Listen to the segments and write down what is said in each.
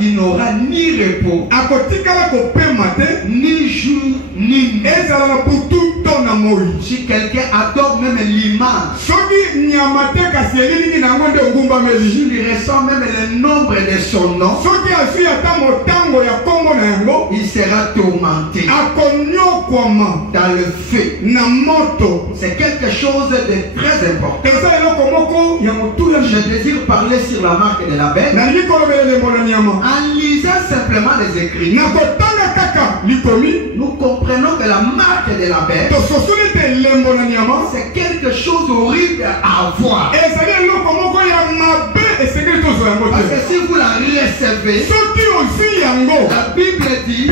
il n'aura ni repos, ni jour, ni nuit. Si quelqu'un adore même l'image, s'il ressent même le nombre de son nom, il sera tourmenté dans le feu. C'est quelque chose de très important. Je désire parler sur la marque de la bête en lisant simplement les Écritures. Nous comprenons que la marque de la bête, c'est quelque chose horrible à voir. Parce que si vous la recevez, la Bible dit,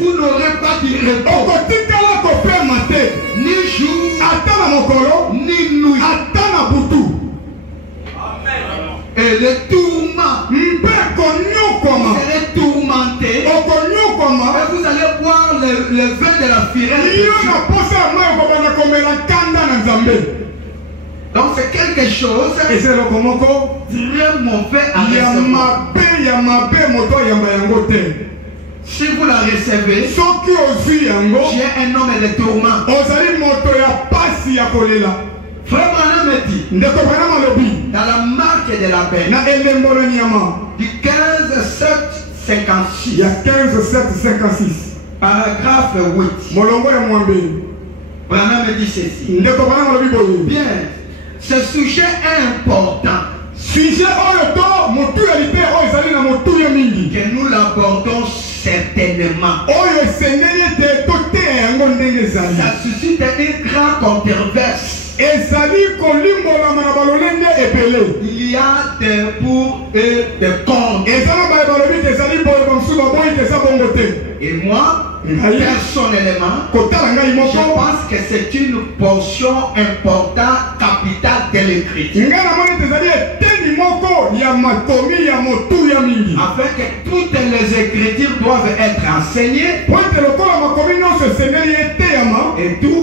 vous n'aurez pas de repos, ni jour, ni nuit. Et le tourment, vous serez tourmenté. Et vous allez boire le vin de la fureur de Dieu. Donc c'est quelque chose très mauvais à recevoir. Si vous la recevez, j'ai un homme de tourment. Frère Branham me dit, dans la marque de la bête, du 15:7-56, paragraphe 8, Branham me dit ceci. Bien, ce sujet est important. Que nous l'abordons certainement. Ça suscite une grande controverse. Il y a des pour et des contre. Et moi, personnellement, je pense que c'est une portion importante, capitale de l'Écriture. Afin que toutes les Écritures doivent être enseignées.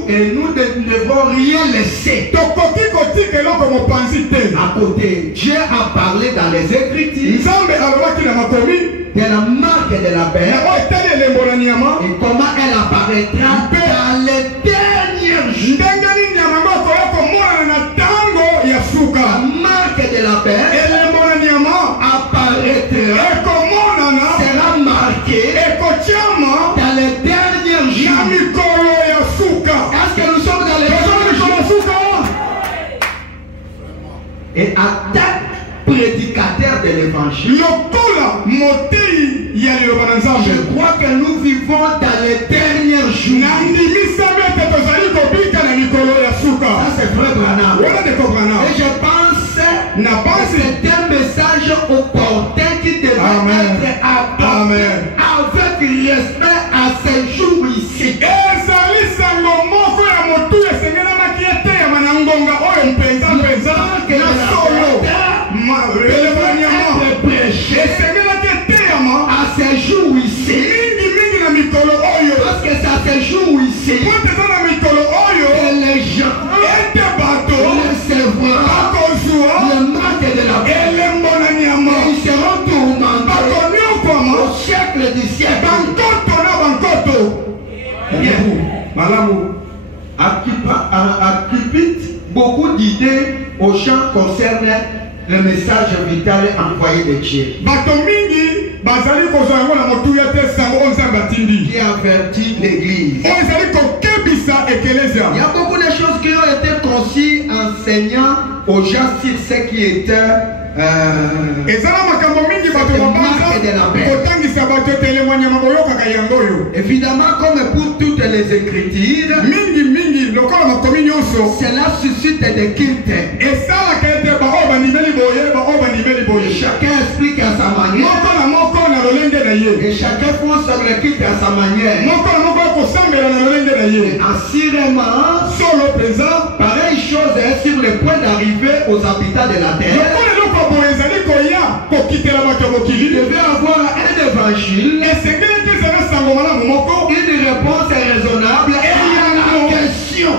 Et nous ne devons rien laisser à côté. Dieu a parlé dans les Écritures de la marque de la bête et comment elle apparaîtra dans les derniers jours. La marque de la bête apparaîtra, sera marquée dans les derniers jours. Est-ce que nous sommes dans les derniers jours? Et à tel prédicateur de l'évangile, je crois que nous vivons dans les derniers jours. Ça c'est vrai, Branham. Et je pense que c'est un message opportun qui devrait être apporté avec respect à ces jours ici. À ces jours ici, parce que c'est à ces jours ici que les gens recevront le marque de la bête et ils seront tourmentés au siècle du siècle. Accepte beaucoup d'idées aux gens concernant le message vital envoyé de Dieu. Qui avertit l'église. Il y a beaucoup de choses qui ont été conçues enseignant aux gens sur ce qui était évidemment, comme pour toutes les Écritures, cela suscite des cultes. Chacun explique à sa manière. Et chacun fait sur le culte à sa manière. Assurément, pareille chose est sur le point d'arriver aux habitants de la terre. Il devait avoir un évangile, une réponse raisonnable et une question.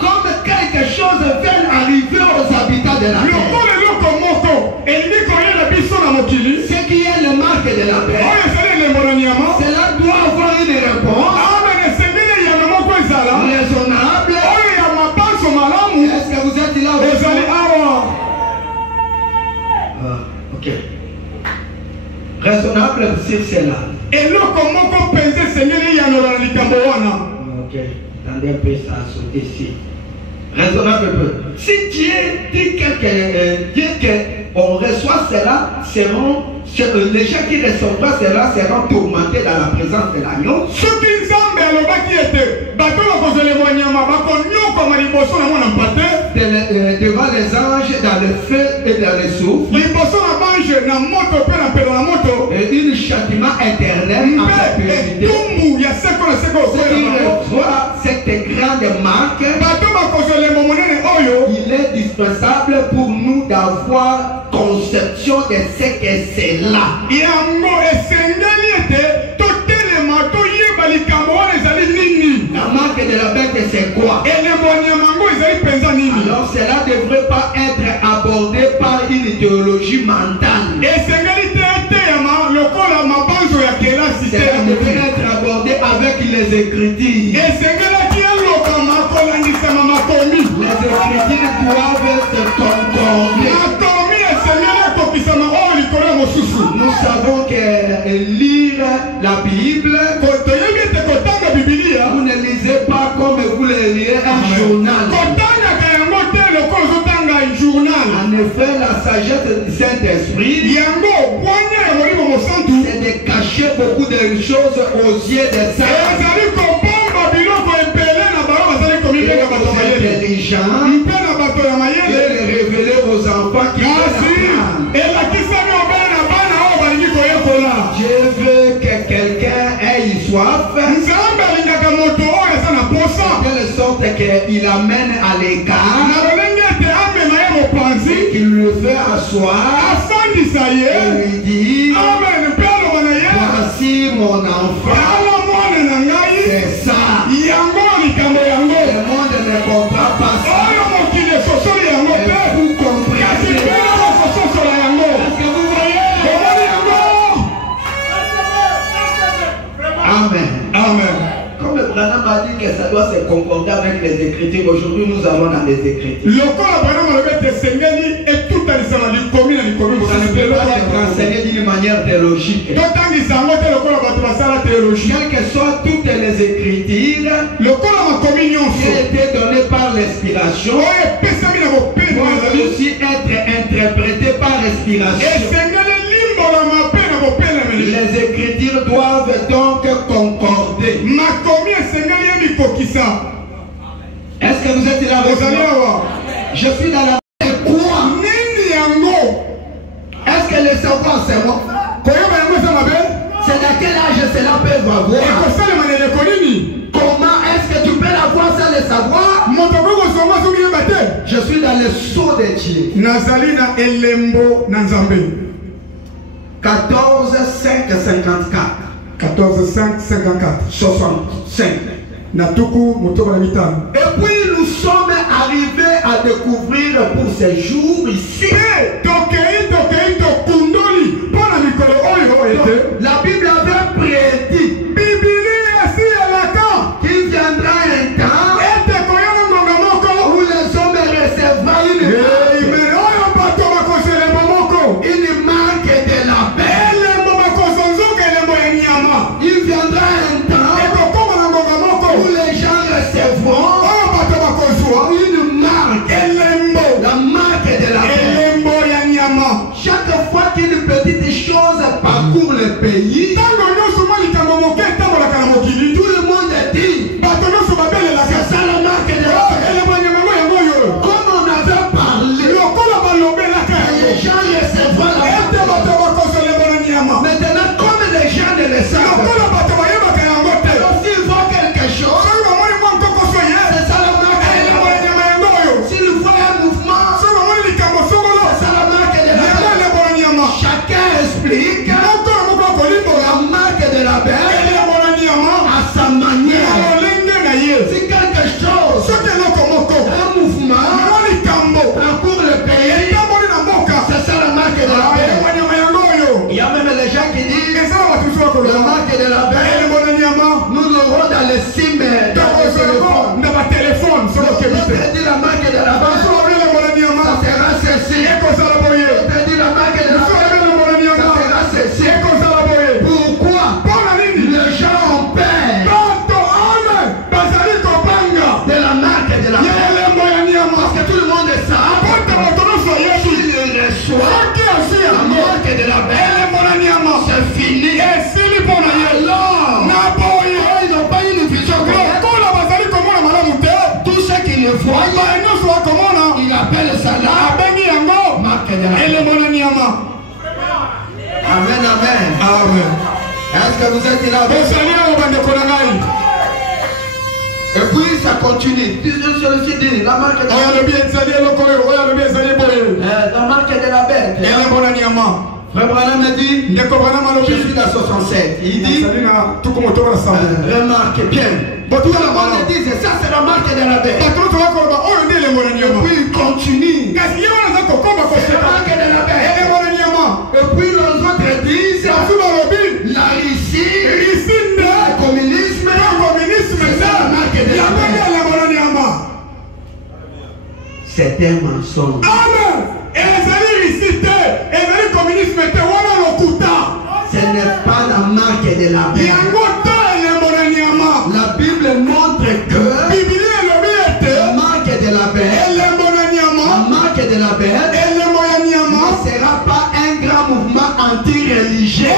Comme quelque chose vient arriver aux habitants de de la paix. Ce qui est le marque de la paix, cela doit avoir une réponse raisonnable. Est-ce que vous êtes là? Ok. Raisonnable sur cela. Ok. Attendez un peu, ça a sauté ici. Raisonnable peu. Si Dieu dit qu'on reçoit cela, les gens qui recevront cela seront tourmentés dans la présence de l'agneau. Devant les anges, dans le feu et dans le souffle. Et une châtiment éternel en perpétuité. Cette grande marque, il est indispensable pour nous d'avoir conception de ce que c'est là. La marque de la bête, c'est quoi? Alors cela ne devrait pas être abordé par une idéologie mentale. Cela devrait être abordé avec les Écritures. Les Écritures doivent se concorder. Nous savons que lire la Bible, vous ne lisez pas comme vous le lirez un journal. En effet, la sagesse du Saint-Esprit, c'est de cacher beaucoup de choses aux yeux des saints. Intelligents, et les révéler aux enfants qui Dieu veut que quelqu'un ait soif, de telle sorte qu'il amène à l'écart, qu'il le fait asseoir et lui dit: voici mon enfant. C'est ça. Le monde ne comprend pas ça. Vous comprenez? Est-ce que vous voyez? Amen. Amen. Comme le Branham a dit que ça doit se concorder avec les Écritures, aujourd'hui nous allons dans les Écritures. Ça ne peut pas être enseigné d'une manière théologique. Quelles que soient toutes les Écritures qui ont été données par l'inspiration, doivent aussi être interprétées par l'inspiration. Les Écritures doivent donc concorder. Est-ce que vous êtes là avec moi? Je suis dans la quoi? Est-ce que le savoir c'est moi? C'est à quel âge cela peut avoir? Comment est-ce que tu peux l'avoir sans le savoir? Je suis dans le sceau de Dieu. 14, 5, 54. 14, 5, 54. 65. Et puis nous sommes arrivés à découvrir pour ces jours ici. La Bible avait prédit qu'il viendra un temps où les hommes recevront une marque de la paix. Il viendra un temps où les gens recevront une marque, la marque de la paix. Chaque fois qu'une petite chose parcourt le pays, tout le monde dit c'est ça la marque de la paix. Comme on avait parlé, les gens recevront la marque. Maintenant, comme les gens ne le savent pas, s'ils voient quelque chose, c'est ça la marque de la paix. S'ils voient un mouvement, c'est ça la marque de la paix. Chacun explique la amen. Amen. Est-ce que vous êtes là? Et puis ça continue. Celui-ci dit la marque de la bête. Frère Branham me dit, je suis dans 67. Il dit, remarquez bien. Tout le monde dit, ça c'est la marque de la bête. Et puis il continue. C'est la marque de la bête. Et puis les autres disent, la Russie, le communisme, c'est ça la marque de la bête. C'est un mensonge. Amen. Ce n'est pas la marque de la bête. La Bible montre que la marque de la bête, ne sera pas un grand mouvement anti-religieux.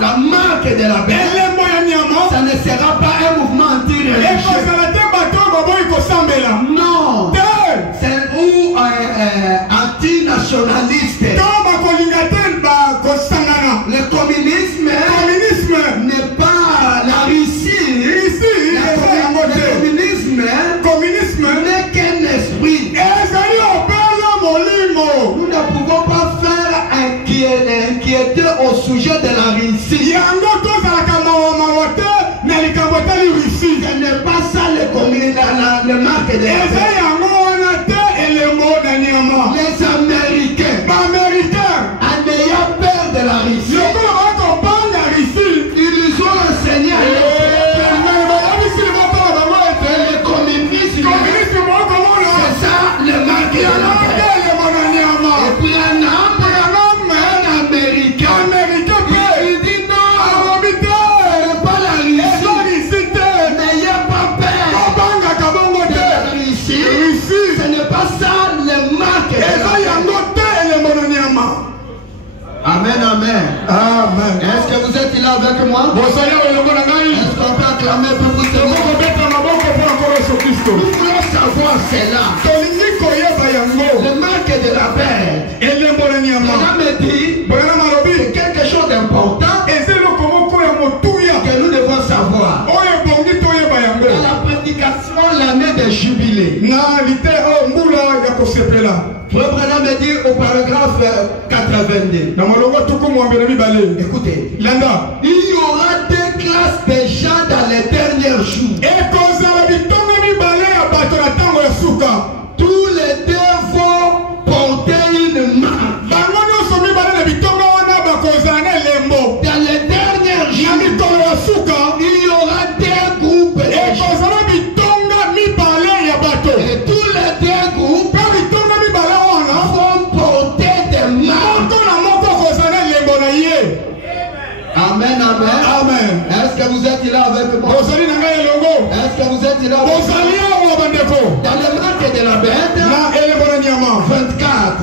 La marque de la bête, ça ne sera pas un mouvement anti-religieux. Non, c'est ou anti-nationaliste. Le communisme n'est pas la Russie. Le communisme n'est qu'un esprit. Nous ne pouvons pas faire inquiéter au sujet de la Russie. Ce n'est pas ça le marque de la bête. Les Américains, ayant peur de la Russie, ils ont enseigné à le communisme. C'est ça le marque de la bête. Et puis un Américain, il dit non, ce n'est pas la Russie. N'ayez pas peur de la Russie. Ce n'est pas ça le marque de la bête. Amen, amen. Amen. Est-ce que vous êtes là avec moi? Est-ce qu'on peut acclamer pour vous? Nous voulons savoir cela. Le marque de la bête. Branham me dit c'est quelque chose d'important que nous devons savoir. Dans la prédication, l'année des jubilés. Frère Branham me dit au paragraphe 82. Écoutez, il y aura deux classes de gens dans les derniers jours. Tous les deux vont porter une marque. Dans les derniers jours, il y aura deux groupes de gens. Et tous les deux groupes vont porter des marques. Amen, amen. Amen. Est-ce que vous êtes là avec moi? Est-ce que vous êtes là avec moi? Dans le marque de la bête, 24.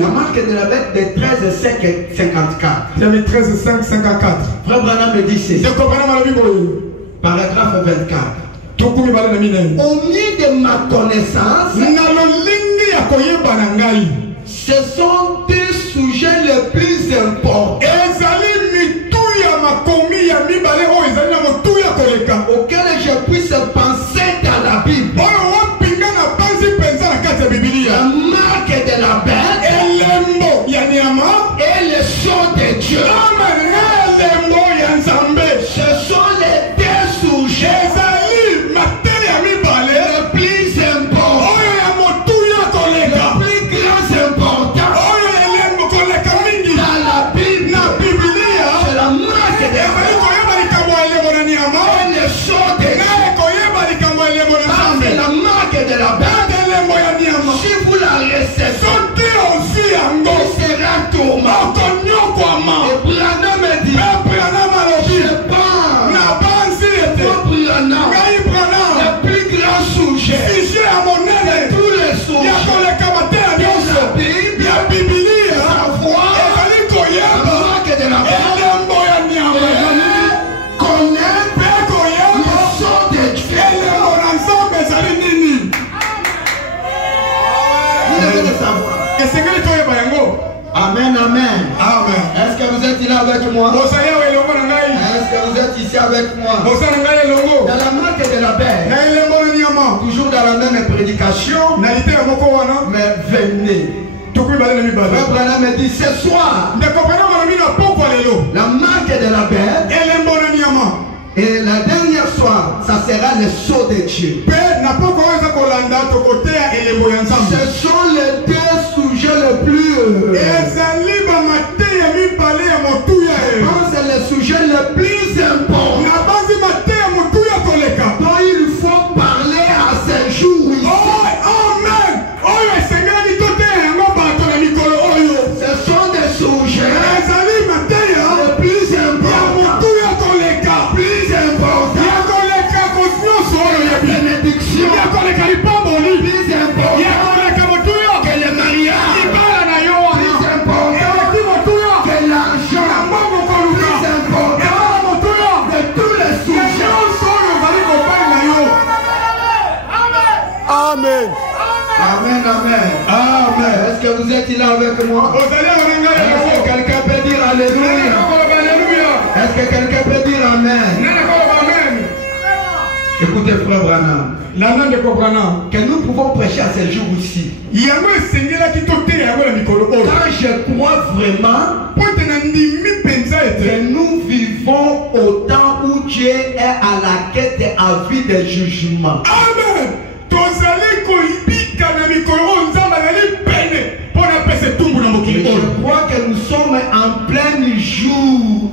La marque de la bête de 13,554. 13,554. Frère Branham me dit ceci. Paragraphe 24. Au milieu de ma connaissance, ce sont des sujets les plus importants auxquels je puisse penser dans la Bible. La marque de la bête et le son de Dieu. Ce sont les deux sujets les plus importants. Les plus grands importants dans la Bible. C'est la marque de la bête et le son de Dieu. C'est la marque de la bête. Si vous la recevez, il sera tourment. Et Branham me dit, je pense le plus grand sujet de tous les sujets de la Bible, savoir la marque de la bête, connaître le son de Dieu. Vous devez le savoir. Amen, amen. Amen. Est-ce que vous êtes là avec moi? Est-ce que vous êtes ici avec moi? Dans la marque de la bête, toujours dans la même prédication, mais venez. Frère Branham me dit ce soir, la marque de la bête, et la dernière soir, ça sera le sceau de Dieu. Ce sont les deux sujets les plus c'est le sujet le plus important dont il faut parler à ce jour ici. Ce sont des sujets les plus importants. Plus importants. La bénédiction. Plus important que le mariage. Plus important que l'argent. Plus important que tous les sujets. Amen. Amen, amen. Amen. Est-ce que vous êtes là avec moi? Est-ce que quelqu'un peut dire alléluia? Est-ce que quelqu'un peut dire amen? Écoutez, frère Branham, que nous pouvons prêcher à ce jour aussi. Quand je crois vraiment que nous vivons au temps où Dieu est à la quête à vie de jugement. Amen. Je crois que nous sommes en plein jour.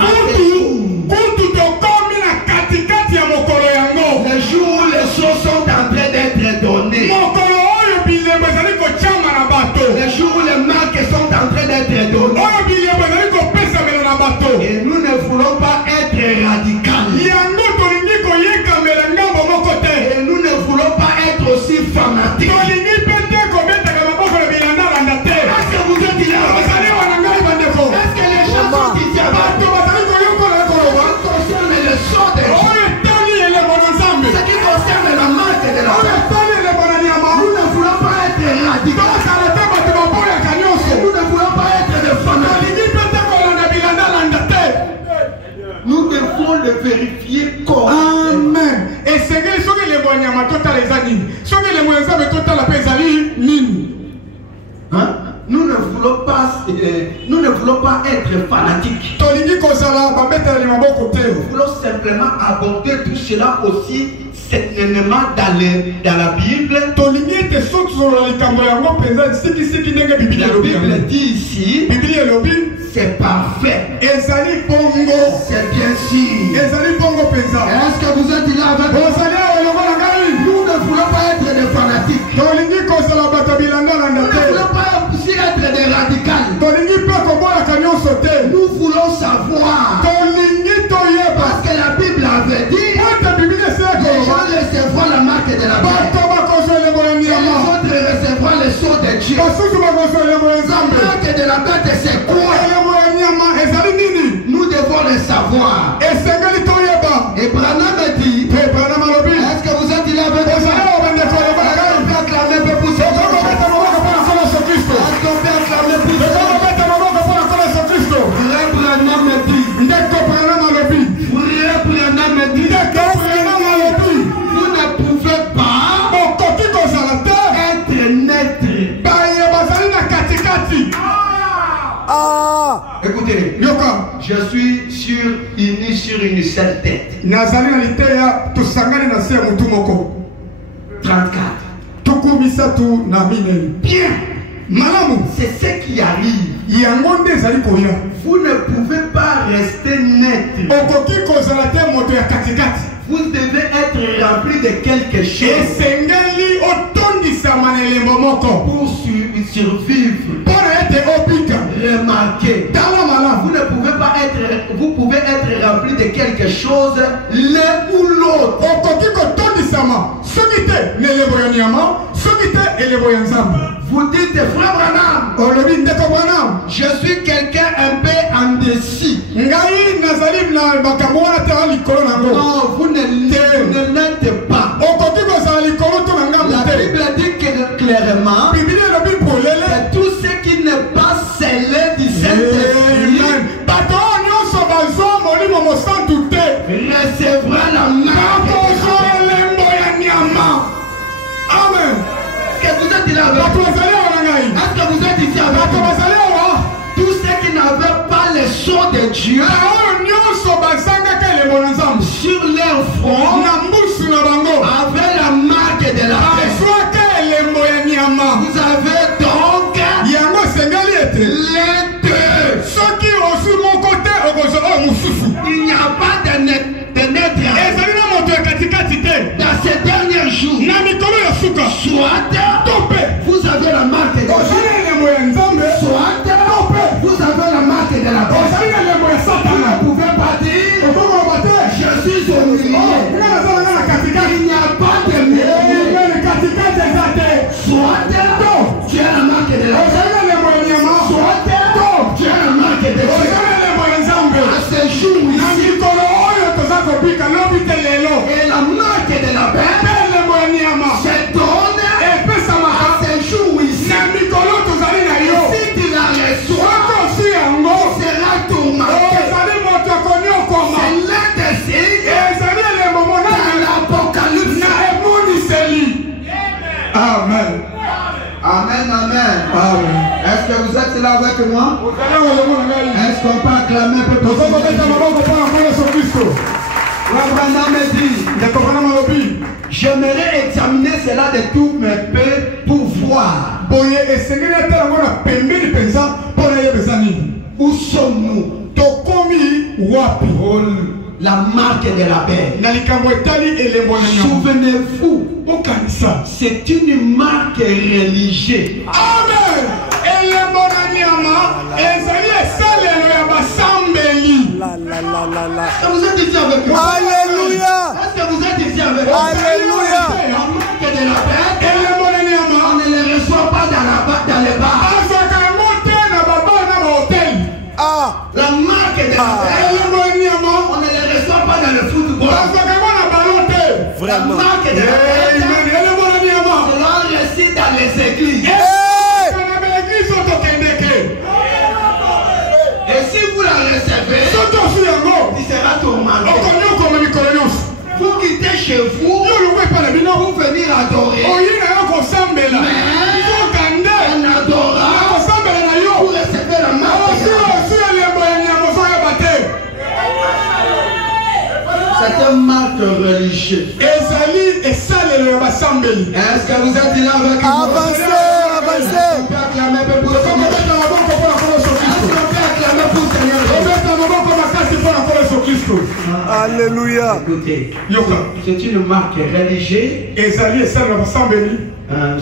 Le jour où les choses sont en train d'être données. Le jour où les marques sont en train d'être données. Et nous ne voulons pas être radicaux. Et nous ne voulons pas être aussi fanatiques. Est-ce que vous êtes là? Est-ce que les gens sont ici? Ce qui concerne le sort de Dieu, ce qui concerne la marque de la bête, nous ne voulons pas être radicaux. Nous ne voulons pas être des fanatiques. Nous devons le vérifier correctement. Amen. Et c'est que les moyens total les amis. Ce que les moyens total la pésalie nini. Nous ne voulons pas être fanatiques. Nous voulons simplement aborder tout cela aussi certainement dans la Bible. La Bible dit ici, c'est parfait. C'est bien sûr. Est-ce que vous êtes là avec moi? Nous ne voulons pas être des fanatiques. Nous ne voulons pas aussi être des radicaux. Nous voulons savoir. Parce que la Bible avait dit les gens recevront la marque de la bête. Les autres recevront le sceau de Dieu. La marque de la bête, c'est quoi? Nous devons le savoir. Et Branham me dit, est-ce que vous êtes là avec moi? Est-ce qu'on peut acclamer pour ce? Est-ce qu'on peut acclamer pour ce? Frère Branham me dit, vous ne pouvez pas être net. Écoutez, je suis uni sur une seule tête. 34. Bien. C'est ce qui arrive. Vous ne pouvez pas rester net. Vous devez être rempli de quelque chose pour survivre. Remarquez, vous pouvez être rempli de quelque chose l'un ou l'autre. Vous dites, frère Branham, je suis quelqu'un un peu indécis. Non, vous ne l'êtes pas. La Bible dit clairement que tout ce qui n'est pas scellé d'ici êtes là avec moi? Est-ce que vous êtes ici avec moi? Tous ceux qui n'avaient pas le sceau de Dieu sur leur front avaient la marque de la paix. Vous avez donc les deux. Il n'y a pas de naître dans ces derniers jours. Soit vous avez la marque de la paix. Soit vous avez la marque de la paix. Vous ne pouvez pas dire je suis humilié. Il n'y a pas de mérite. Soit tu as la marque de la paix. Soit tu as la marque de la paix. À ce jour ici. Et la marque de la paix se donne à ce jour ici. Si tu la reçois, tu seras tourmenté. C'est l'un des signes dans l'Apocalypse. Amen. Amen, amen. Est-ce que vous êtes là avec moi? Est-ce qu'on peut acclamer un peu pour j'aimerais examiner cela de tout mes peu pour voir. Où sommes-nous? La marque de la paix. Souvenez-vous, c'est une marque religieuse. Amen. Est-ce que vous êtes ici avec moi? Alléluia. Est-ce que vous êtes ici avec moi? Alléluia. La marque de la paix, on ne les reçoit pas dans les bars. La marque de la paix, on ne les reçoit pas dans le football. Vraiment. La marque de la paix, on le récite dans les églises. Et si vous la recevez, il sera tourmenté. Vous quittez chez vous, vous venir adorer. Mais en adorant, vous recevez la marque. C'est une marque religieuse. Est-ce que vous êtes là avec moi? Avancez, avancez. On peut acclamer un peu pour Seigneur. Alléluia. Écoutez, c'est une marque religieuse.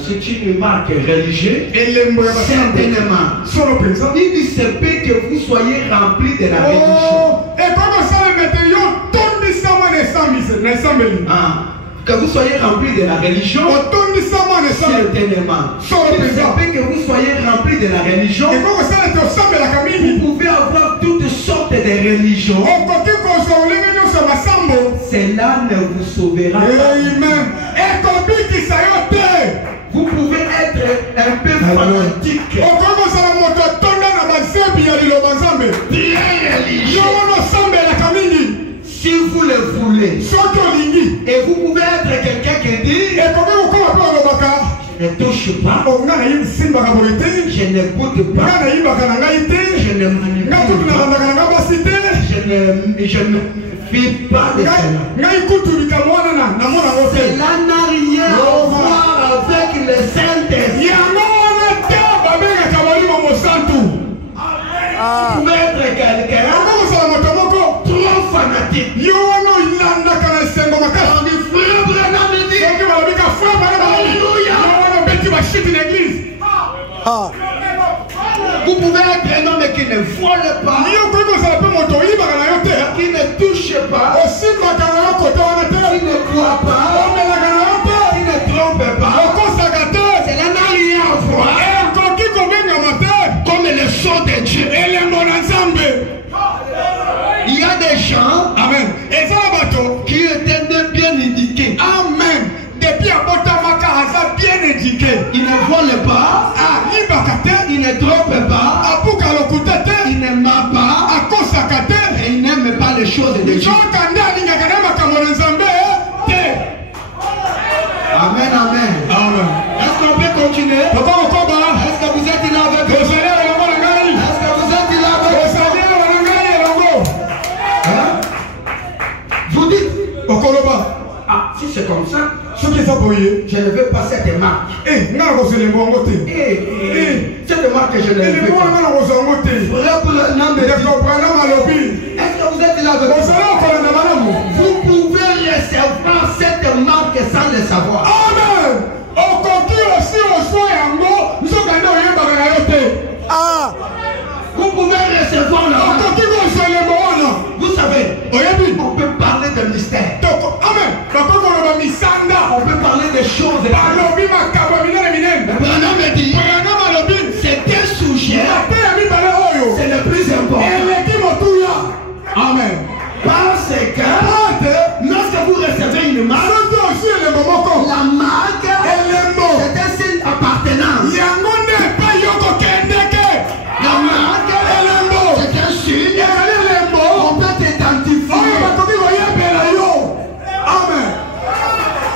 C'est une marque religieuse. Certainement. Il se peut que vous soyez remplis de la religion. Que vous soyez remplis de la religion. Certainement. Il se peut que vous soyez remplis de la religion. Vous pouvez avoir toutes sortes de religions. Cela ne vous sauvera pas. Vous pouvez être un peu fanatique. Très religieux. Si vous le voulez. Et vous pouvez être quelqu'un qui dit je ne touche pas. Je n'écoute pas. Je ne manipule pas. Je ne vis pas de cela. Cela n'a rien à voir avec le Saint-Esprit. Vous pouvez être quelqu'un trop fanatique. On dit frère Branham dit alléluia. Vous pouvez être un homme qui ne vole pas, qui ne touche pas, qui ne croit pas, qui ne trompe pas. Cela n'a rien à voir comme le sceau de Dieu. Il y a des gens qui étaient bien indiqués. Amen. Depuis bien indiqué. Ils ne volent pas. Ils ne trompent pas. Ils ne mentent pas. Et ils n'aiment pas les choses de Dieu. Amen, amen. Est-ce qu'on peut continuer? Je ne veux pas cette marque. Cette marque, je ne veux pas. Est-ce que vous êtes là avec moi? Vous pouvez recevoir cette marque sans le savoir. Amen. Ah. Vous pouvez recevoir la marque. Vous savez, on peut parler de mystère. On peut parler de choses. Branham me dit, c'est un sujet. C'est le plus important. Amen. Parce que lorsque vous recevez une marque, la marque c'est un signe d'appartenance. La marque c'est un signe. On peut t'identifier. Amen.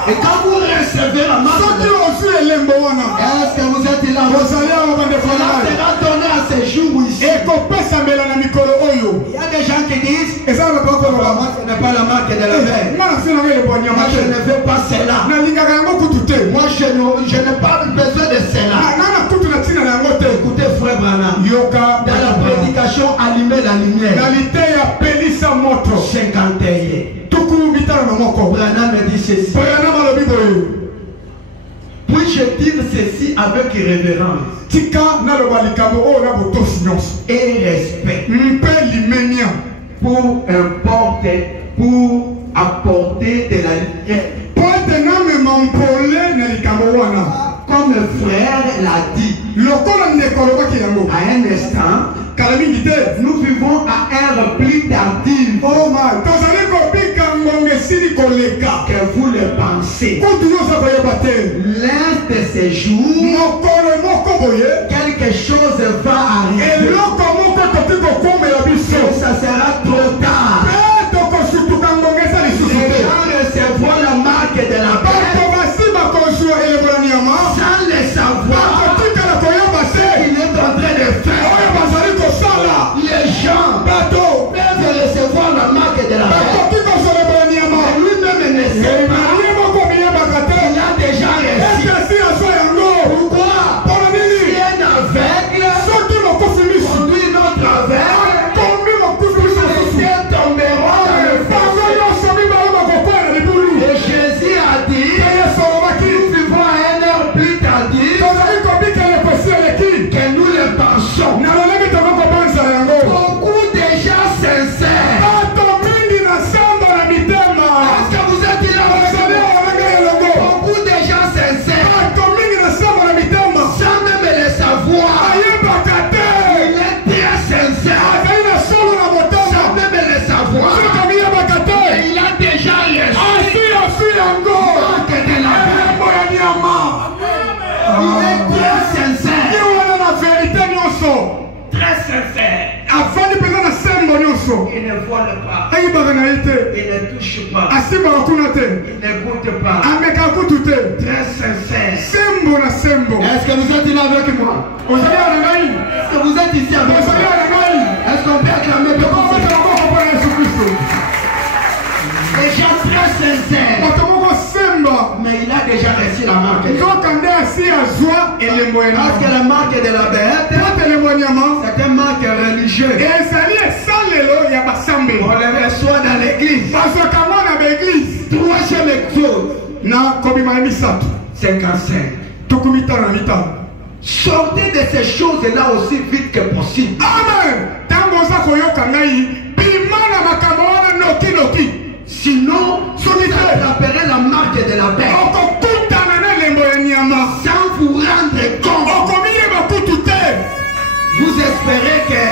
Et quand vous recevez la marque, est-ce que vous êtes là? Cela sera donné à ces jours ici. Il y a des gens qui disent, moi ce n'est pas la marque de la paix. Moi je ne veux pas cela. Moi je n'ai pas besoin de cela. Écoutez frère Branham, dans la prédication allumer la lumière 51. Branham me dit ceci. Puis-je dire ceci avec révérence et respect pour apporter de la lumière. Comme le frère l'a dit, à un instant, nous vivons à ère plus tardive que vous le pensez. L'un de ces jours, quelque chose va arriver. Ça sera trop tard. Les gens recevront la marque de la paix sans le savoir. Il est en train de faire. Les gens peuvent recevoir la marque de la paix. Lui-même ne sait pas. Il a déjà reçu. Pourquoi? Si un aveugle conduit notre aveugle, les tomberont dans le fossé. Et Jésus a dit, nous vivons à une heure plus tardive que nous le pensons. Beaucoup de gens sincères. Est-ce que vous êtes là? Beaucoup de gens sincères, sans même le savoir. Il est très sincère, sans même le savoir. Et il a déjà reçu la marque de la paix. Il est très sincère. Très sincère. Il ne vole pas. Il ne touche pas. Il ne goûte pas. Très sincère. Est-ce que vous êtes là avec moi? Est-ce que vous êtes ici avec moi? Est-ce qu'on peut acclamer pour déjà très sincère? Mais il a déjà reçu la marque. Parce que la marque de la bête, c'est une marque religieuse. On le reçoit dans l'église. Troisième chose, 55. Sortez de ces choses-là aussi vite que possible. Amen. Sinon, vous attraperez la marque de la paix sans vous rendre compte. Vous espérez que...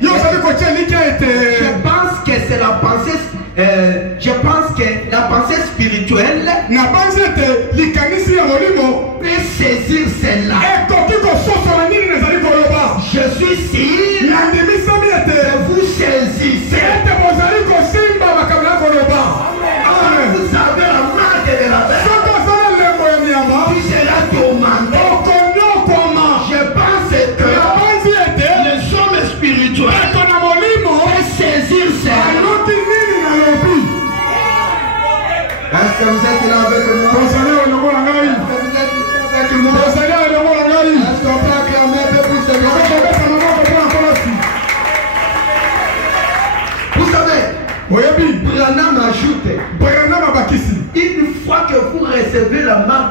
Je pense que c'est la pensée... je pense que la pensée spirituelle peut saisir celle-là. Je suis sûr que vous saisissez. Vous avez la marque de la paix.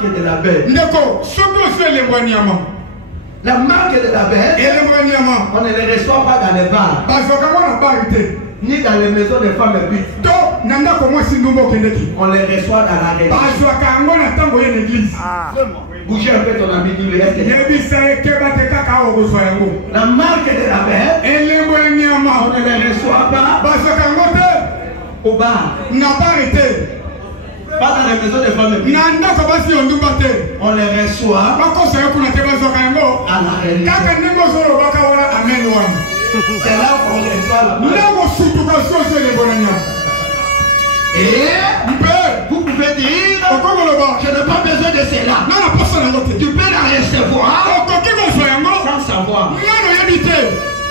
marque de la bête. La marque de la bête, on ne les reçoit pas dans les bars, ni dans les maisons des femmes buttes. On les reçoit dans la religion. Bougez un peu ton ami qui lui reste. La marque de la bête, on ne les reçoit pas au bar. Pas dans les maisons des femmes buttes. On les reçoit à la religion. C'est là qu'on reçoit la marque. Et vous pouvez dire, je n'ai pas besoin de cela. Tu peux la recevoir sans savoir.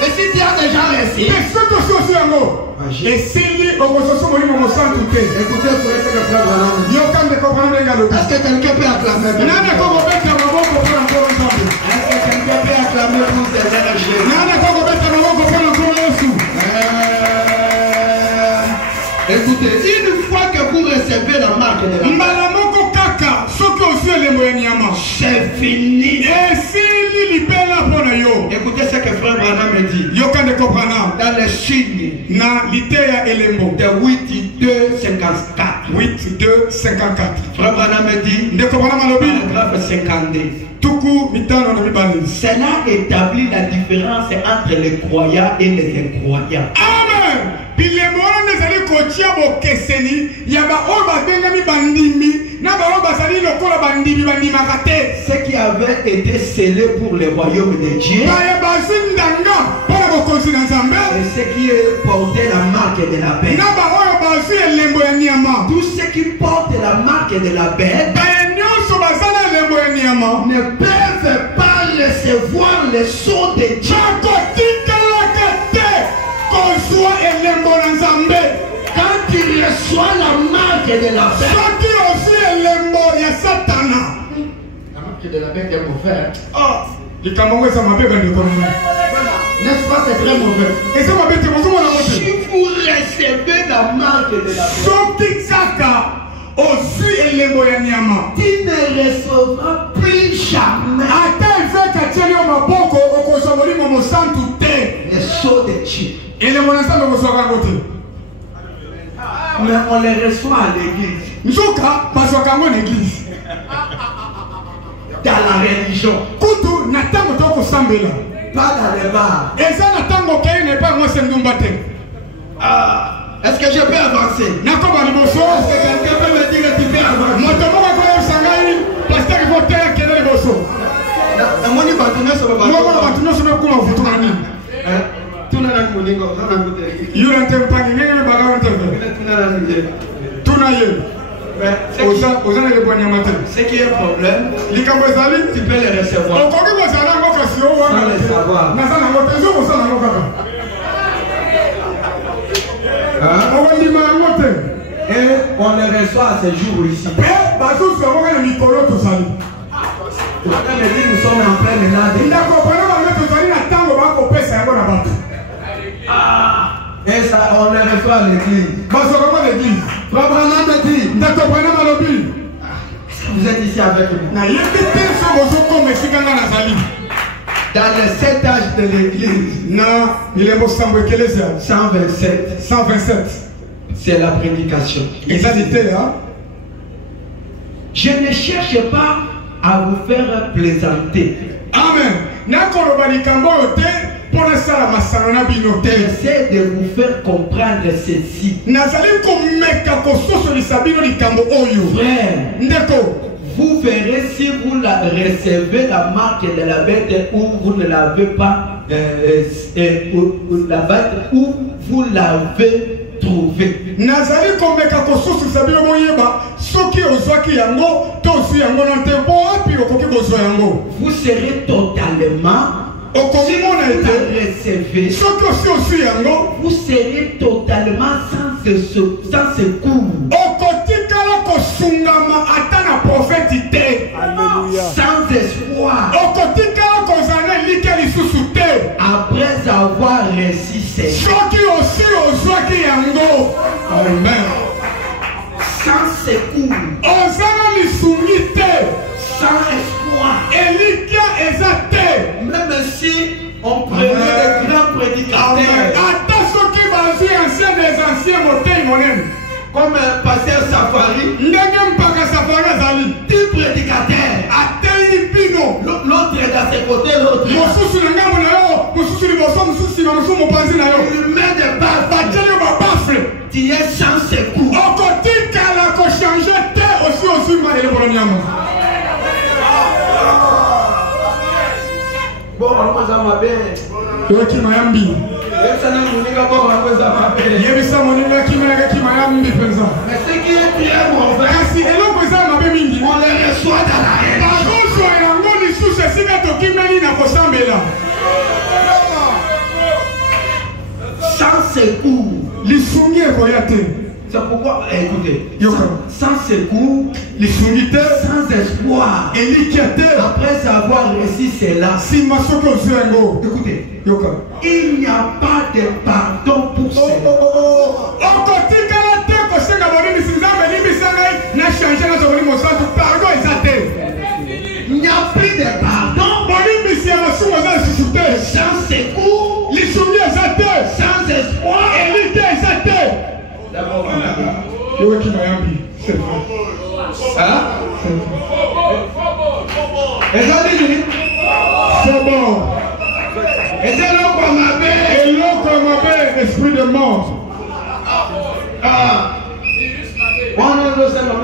Et si tu as déjà reçu, écoutez, est-ce que quelqu'un peut acclamer? Est-ce que quelqu'un peut acclamer pour ses énergies? Écoutez, une fois que vous recevez la marque de la c'est fini. Écoutez ce que Frère Branham me dit. Dans les signes de 8:2:54. Frère Branham me dit, paragraphe 52. Cela établit la différence entre les croyants et les incroyants. Amen. Ce qui avait été scellé pour le royaume de Dieu et ce qui portait la marque de la bête. Tous ceux qui portent la marque de la bête ne peuvent pas recevoir le son de Dieu. Quand tu reçois la marque de la bête, la marque de la bête est mauvaise. N'est-ce pas, c'est très mauvais. Si vous recevez la marque de la bête, tu ne recevras plus jamais le sceau de Dieu. Mais on les reçoit à l'église. Dans la religion. Pas dans les bars. Est-ce que je peux avancer? Est-ce que quelqu'un peut me dire que tu peux avancer? Ce qui est un problème, tu peux les recevoir sans les savoir. Et on les reçoit à ce jour ici. Nous sommes en pleine nade. Et ça, on les reçoit à l'église. Frère Branham me dit, est-ce que vous êtes ici avec nous? Dans les 7 âges de l'église, 127. C'est la prédication. Je ne cherche pas à vous faire plaisanter. Amen. J'essaie de vous faire comprendre ceci. Frère, vous verrez si vous la recevez la marque de la bête ou vous ne l'avez pas, ou vous l'avez trouvé. Vous serez totalement, si vous la recevez, vous serez totalement sans secours. Sans espoir. Après avoir reçu ces sans secours. Comme pasteur Safari. Petit prédicateur. L'autre est à ses côtés, l'autre. Il met des baffes. Tu es sans secours. Bon, on va mais ce qui est bien mauvais, on les reçoit dans la haine. Sans secours. C'est pourquoi, écoutez, sans secours, sans espoir, après avoir réussi cela, écoutez, il n'y a pas de pardon pour cela. Il n'y a plus de pardon. Sans secours, sans espoir. D'abord, c'est bon. Et c'est esprit de mort. On a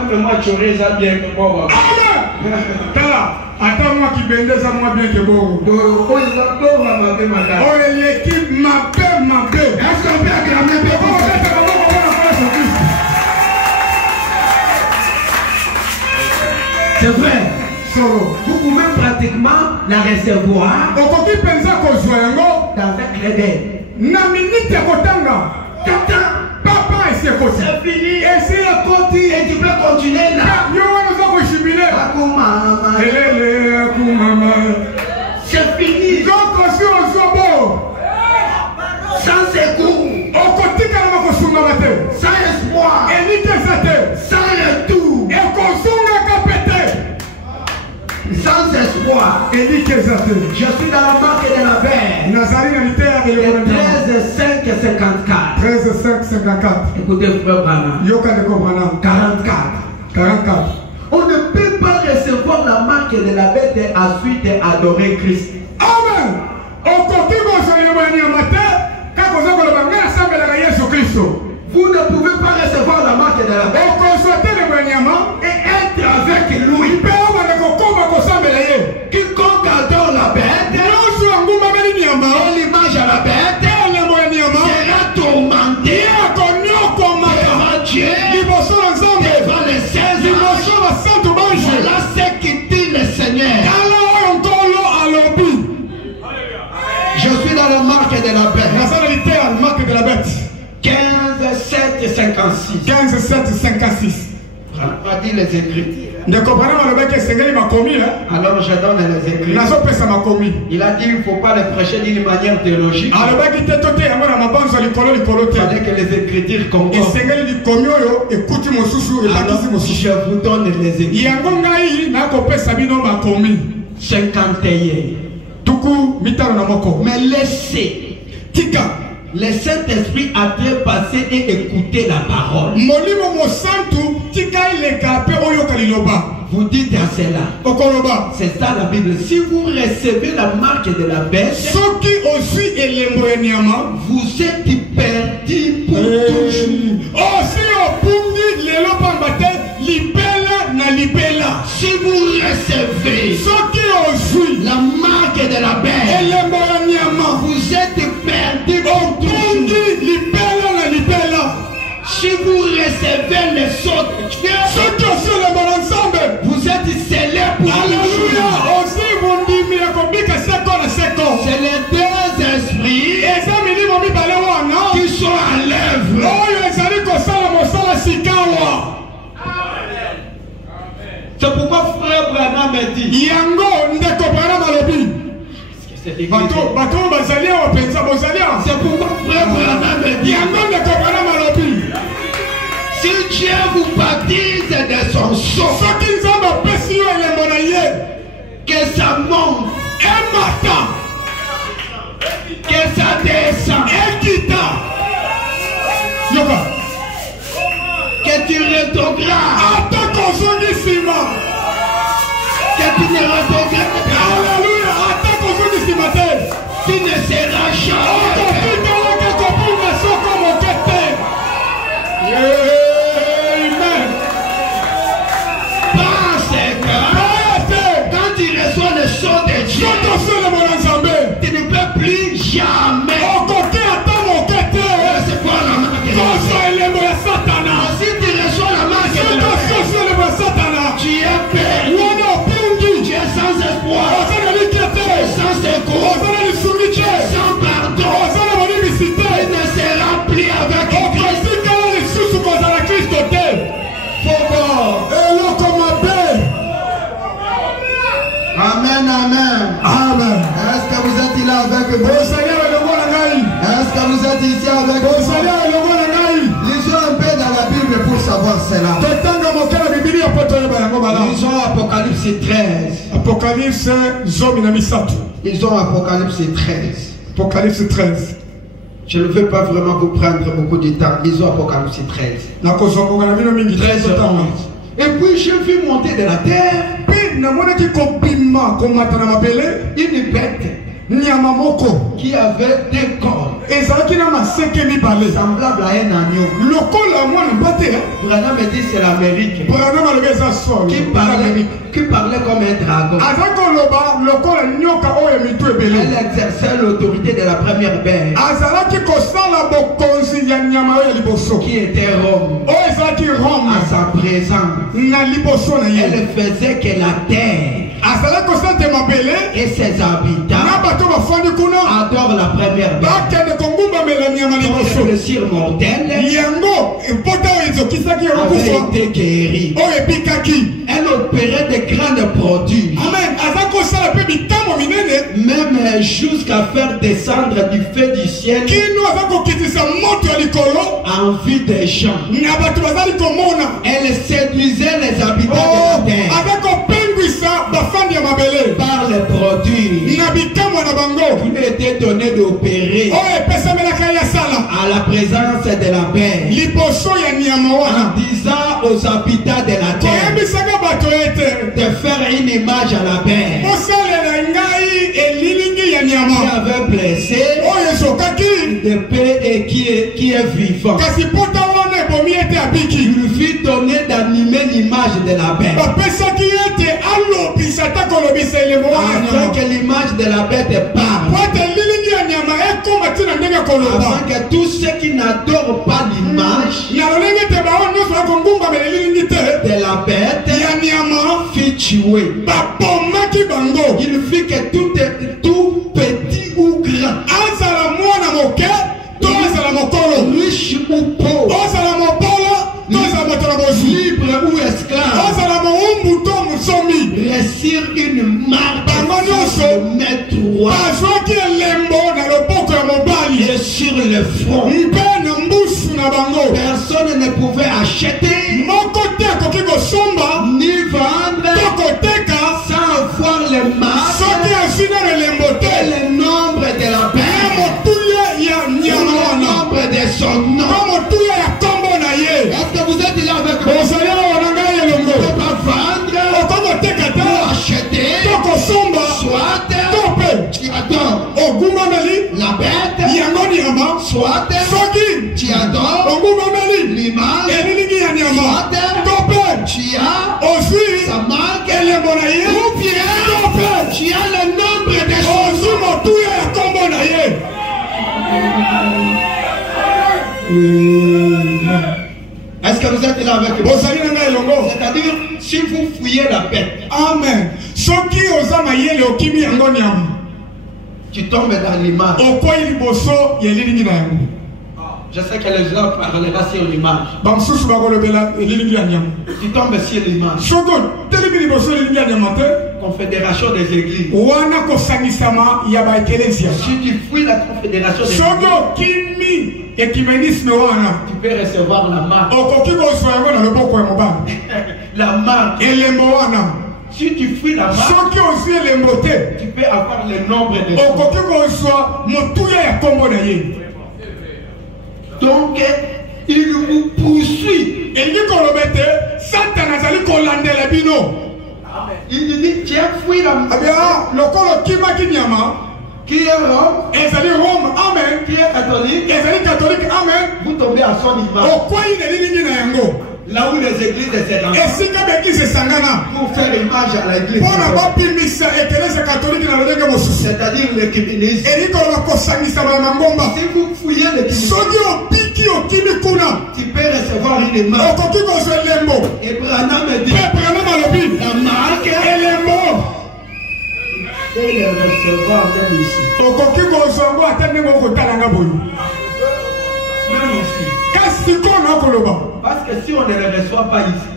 même moi tu aurais bien que bon. Attends moi qui bende ça moi bien que bon. Oh l'équipe ma paix. Est-ce qu'on peut acclamer c'est vrai. Vous pouvez pratiquement la recevoir dans un clé d'œil. Papa c'est fini. Et si la continue, et tu peux continuer là. C'est fini. Sans secours. Sans espoir. Sans retour. Sans espoir. Je suis dans la marque de la paix. 13:54. Écoutez, frère Branham. 44. On ne peut pas recevoir la marque de la bête et ensuite adorer Christ. Amen. Vous ne pouvez pas recevoir la marque de la bête et être avec lui. Quiconque adore la bête et l'image à la bête sera tourmenté devant Dieu, devant les 16 Voilà ce qui dit le Seigneur. Je suis dans la marque de la bête. 15:7:56. 15:7:56. On va dire les écrits. Alors je donne les écrits. Il a dit il ne faut pas les prêcher d'une manière théologique. Il fallait que les écritures concordent. Alors je vous donne les écrits. 51. Mais laissez le Saint-Esprit a trépassé et écouté la parole. Vous dites à cela. C'est ça la Bible. Si vous recevez la marque de la bête, vous êtes perdu pour toujours. Si vous recevez la marque de la bête, vous êtes perdu pour toujours. Si vous recevez les autres, vous êtes scellés pour toujours. C'est les deux esprits qui sont à l'œuvre. C'est pourquoi frère Branham me dit. C'est pourquoi frère Branham me dit. Si Dieu vous baptise de son sang, que ça monte un matin, que ça descend un guitare, que tu rétrogrades. Attends qu'on soit ici, que tu ne rétrogrades pas. Alléluia. Attends qu'on soit ici, tu ne seras jamais. Amen. Parce que quand tu reçois le son de Dieu, tu ne peux plus jamais recevoir la marque de la bête. Si tu reçois la marque de la bête, tu es perdu. Tu es sans espoir. Tu es sans secours. Tu es sans pardon. Tu ne seras plus avec Christ. Amen, amen. Amen. Est-ce que vous êtes là avec moi? Est-ce que vous êtes ici avec moi? Lisons un peu dans la Bible pour savoir cela. Lisons Apocalypse 13. Apocalypse zominamisatu. Lisons Apocalypse 13. Apocalypse 13. Je ne veux pas vraiment vous prendre beaucoup de temps. Lisons Apocalypse 13. 13. Et puis je vis monter de la terre une bête qui avait deux corps semblable à un agneau. Branham me dit c'est l'Amérique qui parlait comme un dragon. Elle exerçait l'autorité de la première bête qui était Rome. À sa présence, elle faisait que la terre et ses habitants adorent la première bête. Le cire mortel avait été guéri. Elle opérait de grandes prodiges. Même jusqu'à faire descendre du feu du ciel en vue des gens. Elle séduisait les habitants de la terre par les produits qui lui étaient donnés d'opérer à la présence de la bête, en disant aux habitants de la terre de faire une image à la bête qui avait blessé de paix et qui est vivant. Il lui fit donner d'animer l'image de la bête afin que l'image de la bête parle, afin que tous ceux qui n'adorent pas l'image de la bête fit tuer. Il fit que tout petit ou grand, riche ou pauvre, libre ou esclave, réussir une marque sur le maître roi et sur le front. Personne ne pouvait acheter ni vendre sans voir le marque et le nombre de la bête, le nombre de son nom. Est-ce que vous êtes là avec moi? On ne peut pas vendre ou acheter, soit tu adores la bête, soit tu adores l'image, soit tu as sa marque, ou bien tu as le nombre de choses. Est-ce que vous êtes là avec moi? C'est-à-dire, si vous fouillez la bête, amen, tu tombes dans l'image. Je sais que les gens parleront sur l'image. Tu tombes sur l'image. Confédération des églises. Si tu fouilles la confédération des églises, tu peux recevoir la marque. La marque. Si tu fouilles la marque, tu peux avoir le nombre de choses. Donc, il vous poursuit Il dit qu'on le mette, Satan a sali qu'on l'andela bino. Il dit tu as fui la. Eh bien, le colo kima kinyama. Qui est Rome? Et ça dit Rome, amen. Qui est catholique? Et ça dit catholique, amen. Vous tombez à son image. Au quoi il est dit yango? Là où les églises étaient dans. Et si quelqu'un se sangana. Pour faire image à l'église. Pour n'avoir pas missa et que les catholiques n'ont pas de soucis. C'est-à-dire l'écuménisme. Et dit qu'on va kosangisa ba mangomba. Si vous fouillez l'écuménisme. Soki o piki o kimi kuna. Tu peux recevoir une image. O koki ko so lembo. Et Branham me dit. Branham alobi. La marque est lembo. Et les recevoir même ici. O koki ko so ngo atende ngo kotala nga boyo. Même ici. Kasi kona koloba. Parce que si on ne les reçoit pas ici,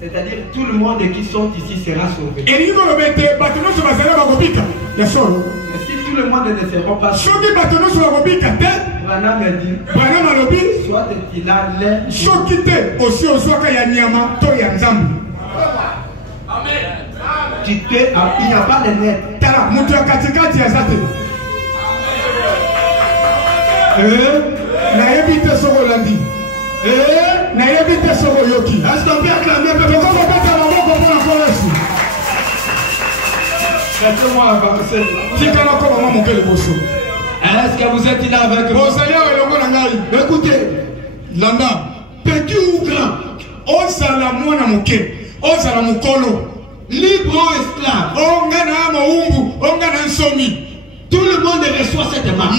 c'est-à-dire tout le monde qui sort ici sera sauvé. Et si tout le monde ne sera pas sauvé, Branham me dit, soit il a l'air, il n'y a pas de net. Nayebi te soko landi. Nayebi te soko yoki. Est-ce qu'on peut acclamer le peuple? Faites-moi avancer. Est-ce que vous êtes là avec moi? Écoutez, Landa, petit ou grand, osala mwana moke, osala mukolo, libre ou esclave, ongana maumbu, ongana nsomi. Tout le monde reçoit cette marque.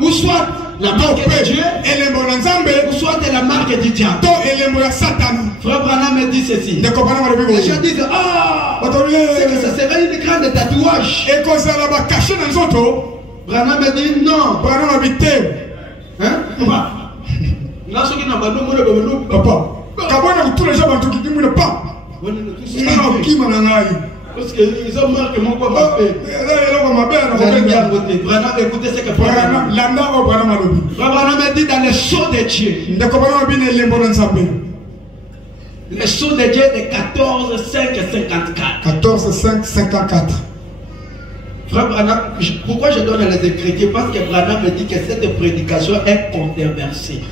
Ou soit la marque de Dieu, ou soit la marque du diable. Frère Branham me dit ceci. Les gens disent, c'est que ça serait une grande tatouage. Branham me dit non. Parce qu'ils ont marqué mon papa. Écoutez ce que Branham me dit dans les sceaux de Dieu. Les sceaux de Dieu de 14, 5 et 54. 14, 5, 54. Frère Branham, pourquoi je donne les Écritures? Parce que Branham me dit que cette prédication est controversée.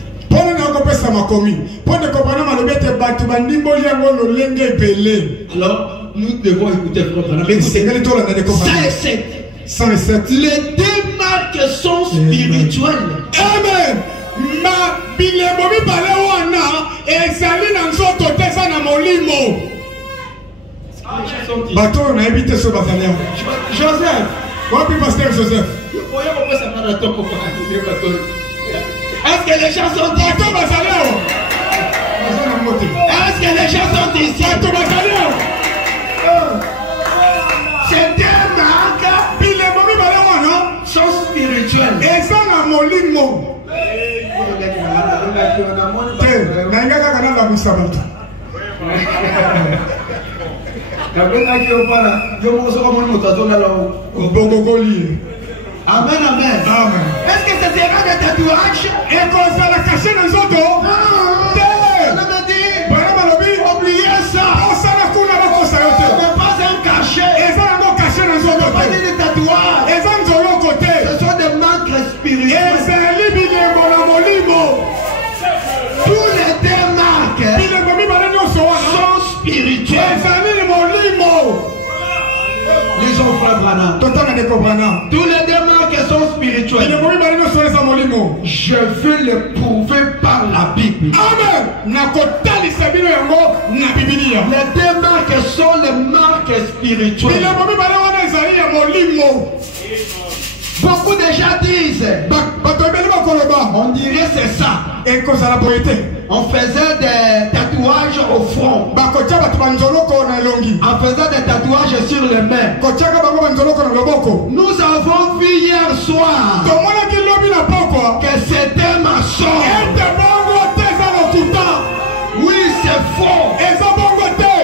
Alors, nous devons écouter Frère Branham. 107. Les deux marques sont spirituelles. Amen. Ma bilebomi pale wana ezali na nzoto tesa na molimo. Bato na ebite so bazalia. Joseph. Wapi pasteur Joseph? Est-ce que les gens sont ici? Est-ce que les gens sont ici? C'est des marques sont spirituelles. Et ça na molimo. Amen, amen. Est-ce que ça sera des tatouages? Et qu'on ça la caché dans les autres? Oubliez ça. Ce n'est pas un cachet. Ce n'est pas des tatouages. Ce sont des marques spirituelles. Tous les deux marques sont spirituelles. Lisons Frère Branham. Tous les deux marques sont spirituelles. Je veux les prouver par la Bible. Amen. Les deux marques sont les marques spirituelles. Beaucoup de gens disent, on dirait c'est ça. On faisait des tatouages au front. On faisait des tatouages sur les mains. Nous avons vu hier soir que c'était ma soeur. Oui, c'est faux.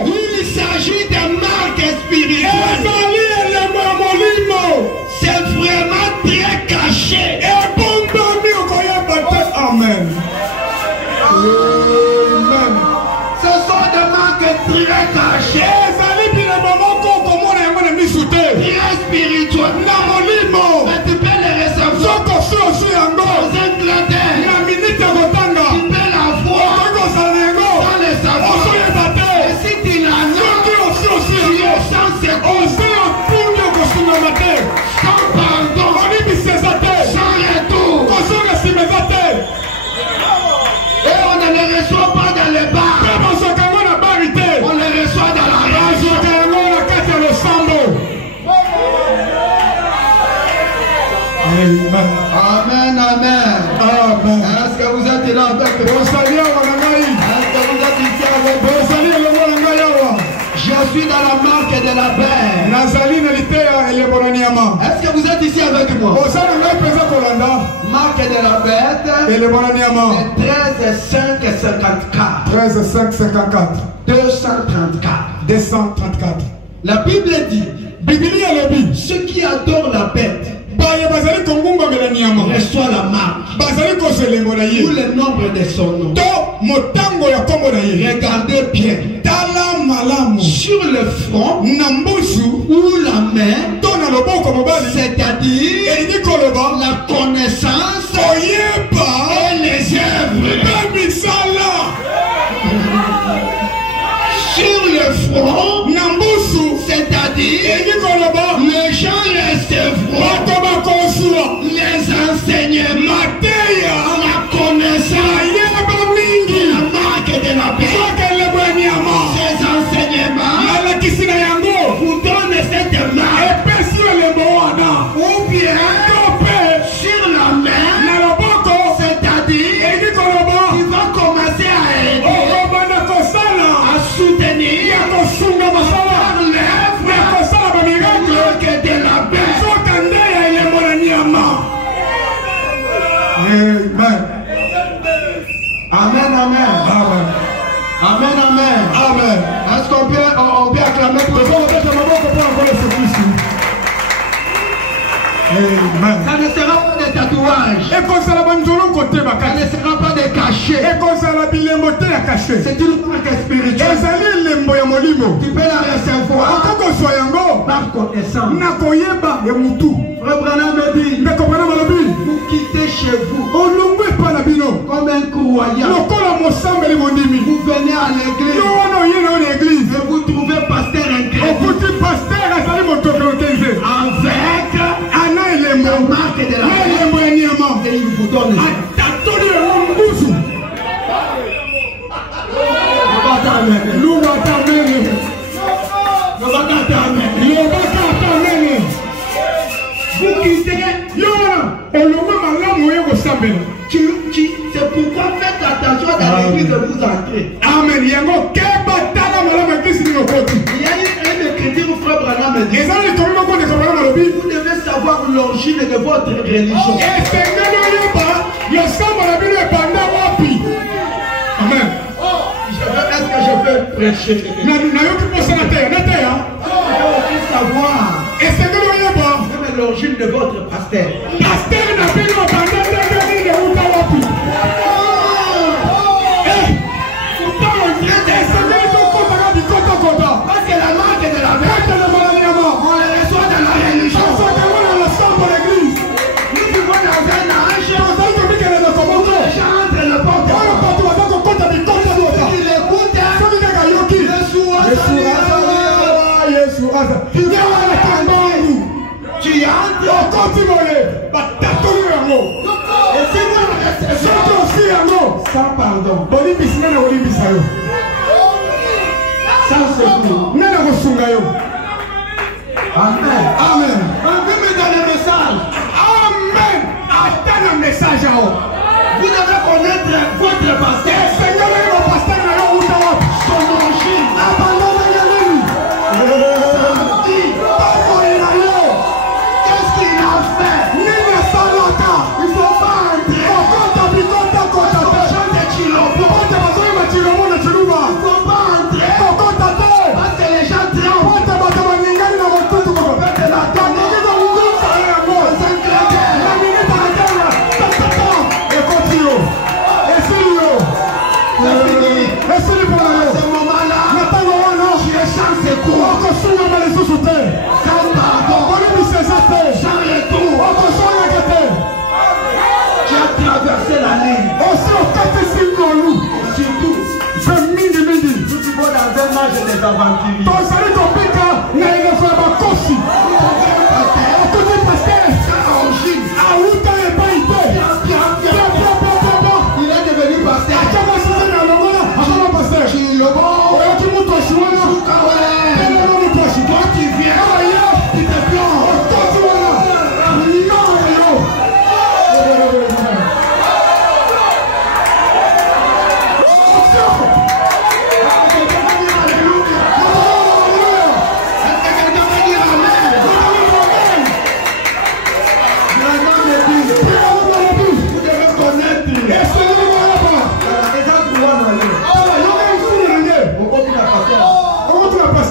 Il s'agit de marques spirituelles. C'est vraiment très caché. Amen. Ce sont des marques très cachées. Très spirituelles. Mais tu peux les recevoir dans un grand suivez-moi. Marque de la bête. Et le Bonaniama. 13, 5, 54. 13, 5, 54. 234. 234. La Bible dit, ceux qui adorent la bête reçoit la marque ou le nombre de son nom. Regardez bien. Sur le front ou la main, c'est-à-dire la connaissance et les œuvres. Sur le front, c'est-à-dire les gens recevront les enseignements, la connaissance, la marque de la bête. Ces enseignements vous donnent cette marque. Ou bien sur la main, c'est-à-dire tu vas commencer à aider, à soutenir par l'œuvre de la bête. Amen, amen. Amen, amen. Amen. Est-ce qu'on peut acclamer pour le Ça ne sera pas des tatouages. Ça ne sera pas des cachets. C'est une marque spirituelle. Tu peux la recevoir par connaissance. Frère Branham me dit, vous quittez chez vous comme un croyant. Vous venez à l'église et vous trouvez pasteur incrédule avec la marque de la bête et il vous donne ça. Vous quittez. C'est pourquoi faites attention dans l'église de vous entrer. Amen. Il y a une écriture, frère Branham dit, vous devez savoir l'origine de votre religion. Amen. Est-ce que je peux prêcher? Je veux savoir l'origine de votre pasteur. Parce que la marque de la bête, on la reçoit dans la religion. Nous vivons dans un âge où les gens entrent le porte. Ceux qui l'écoutent, tu entres. Et si vous restez sans pardon, sans secours. Amen. Amen. On peut me donner le message. Amen. Attends un message à vous. Vous devez connaître votre pasteur. Son origine. Qu'est-ce qu'il a fait? Il ne faut pas entrer. Parce que les gens tremblent. Tu as traversé la ligne. Nous vivons dans un âge des aventuriers. Il est devenu pasteur. Quand tu viens, tu te plonges.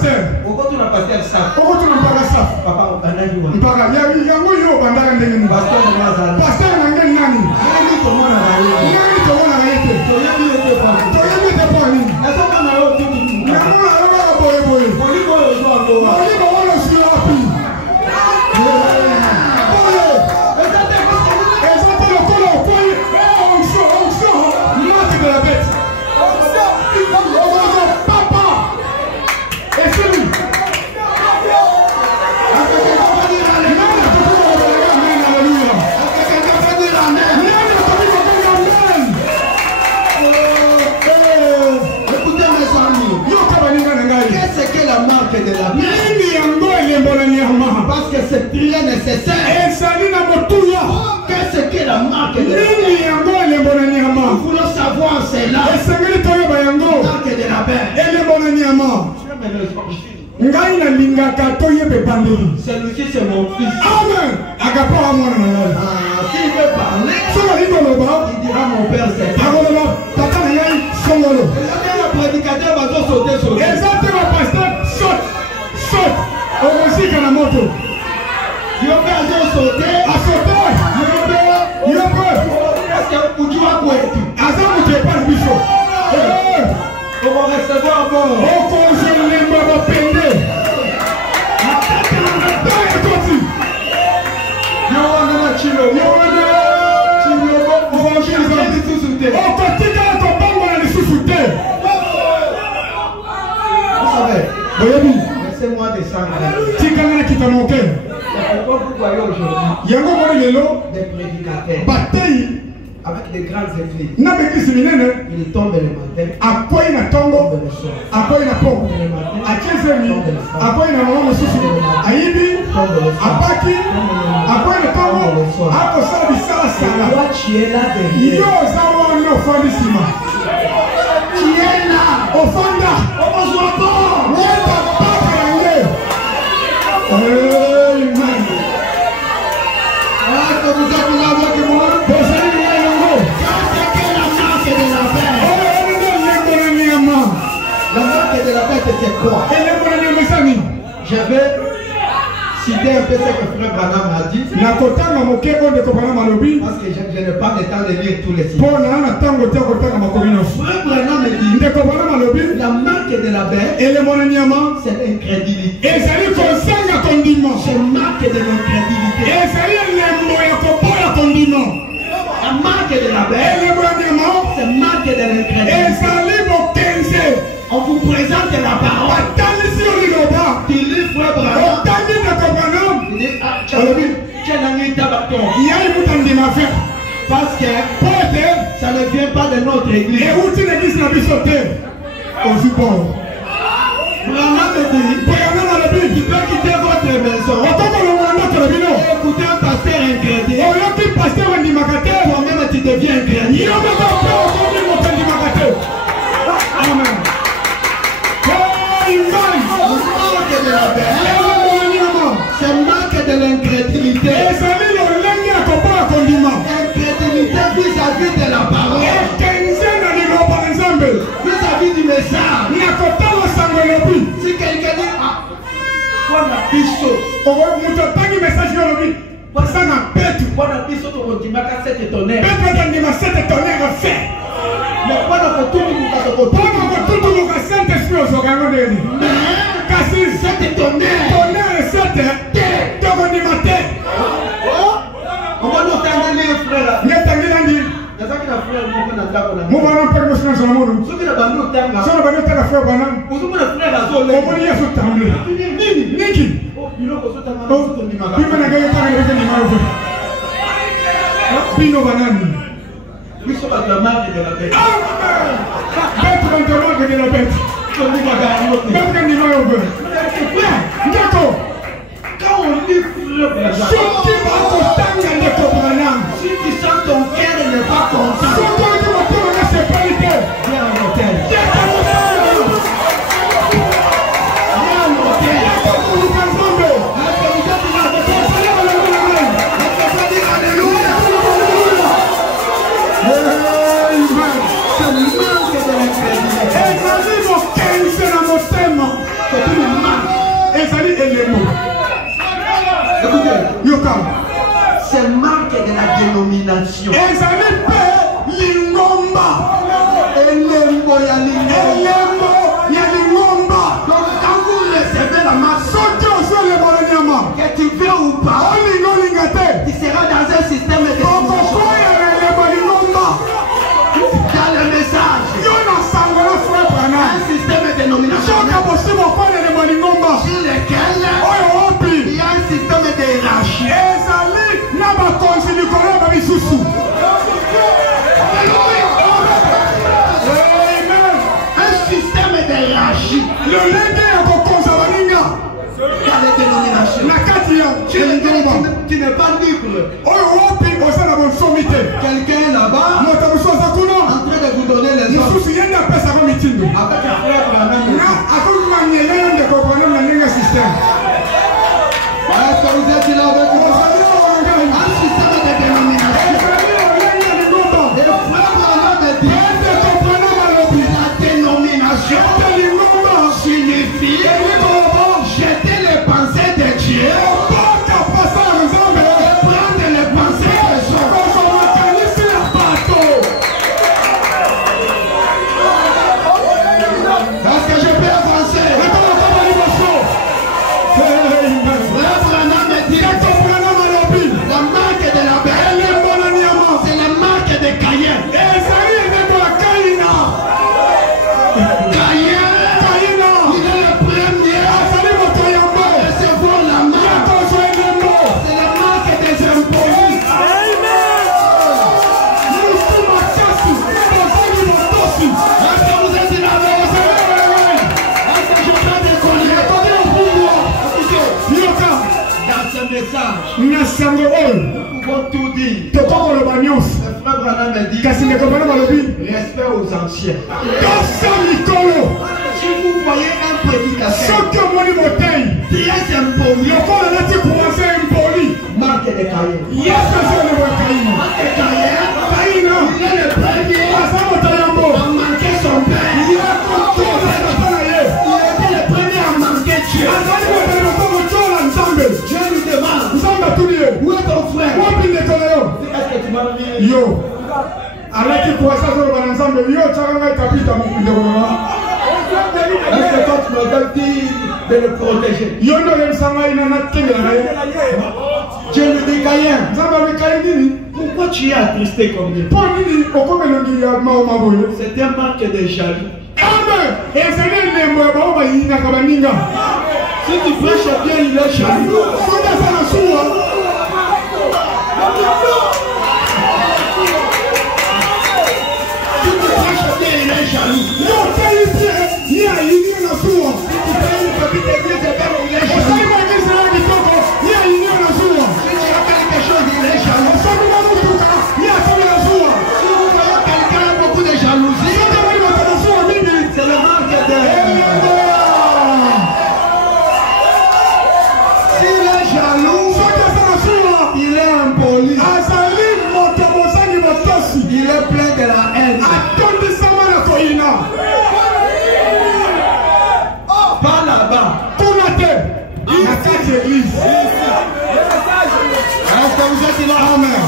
pasteur. Pourquoi tu n'as pas pasteur ça? Pourquoi tu n'as pas ça? Papa, on a dit quoi? Mpaka, yango yo bandaka ndenge. Pasteur de Mazara. Pasteur nanga nani? Nani tomona na yeye. Nani tomona na yeye. Toyebi ete pa. Toyebi ete pa ni. Asa kana yo tu. Yango na yo boye boye. Boli boye zo ando. Boli boye zo api. Parce que c'est très nécessaire. Qu'est-ce que la marque de la paix? Nous voulons savoir cela. La marque de la paix. Celui-ci c'est mon fils. Amen. S'il veut parler, il dira mon père c'est ça. Le prédicateur va sauter sur lui. Omuzika na moto. Yobe azo sauter. Asote. Yobe. Est-ce que vous jouez quoi? Aza mutepa biso. On va recevoir bon. On congèle les baba pende. Yowana chilo. Yowana. Chilo. On va changer tout sous terre. On continue à tomber dans les sous-soutés. Vous savez. Boyebi. Laissez-moi descendre. Tikana qui t'a manqué. Pourquoi vous voyez aujourd'hui Yango Morelelo des prédicateurs Bataille avec des grandes églises? N'abeki Siminene. Il tombe le matin. À quoi il a tongo? À quoi il a pont? À 15h. À quoi il a maman Moussou? À Ibi? À Baki? À quoi il a tongo? À quoi ça dit ça? Toi tu es là derrière. Yo, ça va on est au fond du ciment. Tu es là. Au fond là. On va se voir. La marque de la paix c'est quoi? J'avais cité un peu ce que frère Branham a dit. Parce que je n'ai pas le temps de lire tous les signes. Frère Branham dit la marque de la paix c'est l'incrédulité. C'est marque de l'incrédulité. La marque de la paix c'est marque de l'incrédulité. On vous présente la parole. Tu lis frère Branham. Tu dis parce que ça ne vient pas de notre église. Branham dit tu peux quitter votre maison et écouter un pasteur incrédule. Toi-même tu deviens incrédule. Amen. C'est marque de l'incrédulité. Incrédulité vis-à-vis de la parole. Vis-à-vis du message. Si quelqu'un dit on a biso. On a biso to mondimaka 7 tonnerres. Mais quoi dans tout le monde kasi 7 tonnerres. On va nous tendre les frères. Quand on lit si tu sens ton cœur n'est pas content, viens en hôtel. C'est domination. Elembo ya lingomba. Donc quand vous recevez la masse, que tu veux ou pas, tu seras dans un système de domination. Dans le message, un système de nomination sur lequel il y a un système de hiérarchie. Un système de hiérarchie. Dans les dénominations. Tu n'es pas libre. Quelqu'un là-bas en train de vous donner les ordres. Avec un frère est-ce que vous êtes là avec moi? Un système de dénomination. Et le frère me dit la dénomination signifie jeter les pensées de Dieu et prendre les pensées des hommes. Est-ce que je peux avancer? La marque de la belle, c'est la marque de Caïn. Il est le premier à recevoir la marque. C'est la marque des impolis. Est-ce que vous êtes là? Est-ce que je peux décoller? Dans ce message, nous pouvons tout dire. Le frère Branham me dit respect aux anciens. Si vous voyez un prédicateur très impoli, marque de Caïn. Marque de Caïn, il est le premier à manquer son père. Il était le premier à manquer Dieu. Dieu lui demande, où est ton frère? Est-ce que tu m'as dit? Yo, alaki kuwasa zoro bana nzambe yo chakanga itapita mukundeko. Est-ce que toi tu me dis de le protéger? Yo ndo lemsanga ina na kenge na ye. Dieu lui dit Caïn, Nzambe Caïn nini? pourquoi tu es attristé comme lui? Po nini okomelongi ya maoma boyo? C'est un manque de jaloux. Amen. Ezali nembo ya bao bayina kabaninga. Si tu prêches bien, il est jaloux. Soda sana suwa. Si tu prêches bien, il est jaloux. Yo taïsi ya yini na suwa. Si tu fais une petite église, il est jaloux. Osali ma kisa ya kitoko ya yini na suwa. Si tu as quelque chose, il est jaloux. Osali ma mutuka ya sali na suwa. Si vous voyez quelqu'un a beaucoup de jalousie, c'est le manque de... S'il est jaloux, il est impoli. Il est plein de la haine. Pas là-bas. Est-ce que vous êtes là? Amen.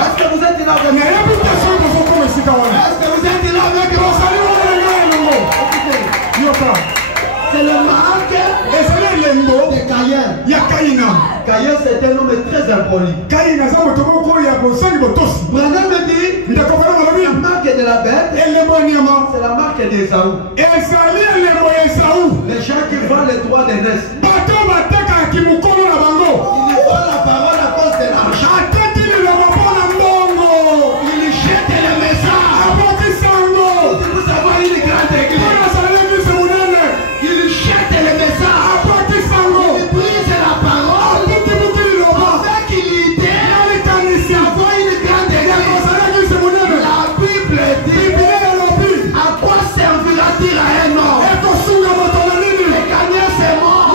Est-ce que vous êtes là avec moi? Est-ce que vous êtes là avec moi? C'est le marque de Caïn. Caïn c'est un homme très impoli. Branham me dit la marque de la bête, c'est la marque d'Ésaü. Les gens qui vendent les droits des restes, ils vendent la parole à cause de l'argent. Ils jettent les messages. Vous savez, une grande église. Ils jettent les messages. Ils brisent la parole. Avec l'idée d'avoir une grande église. La Bible dit à quoi servira-t-il à un homme? Le gagnant c'est mort.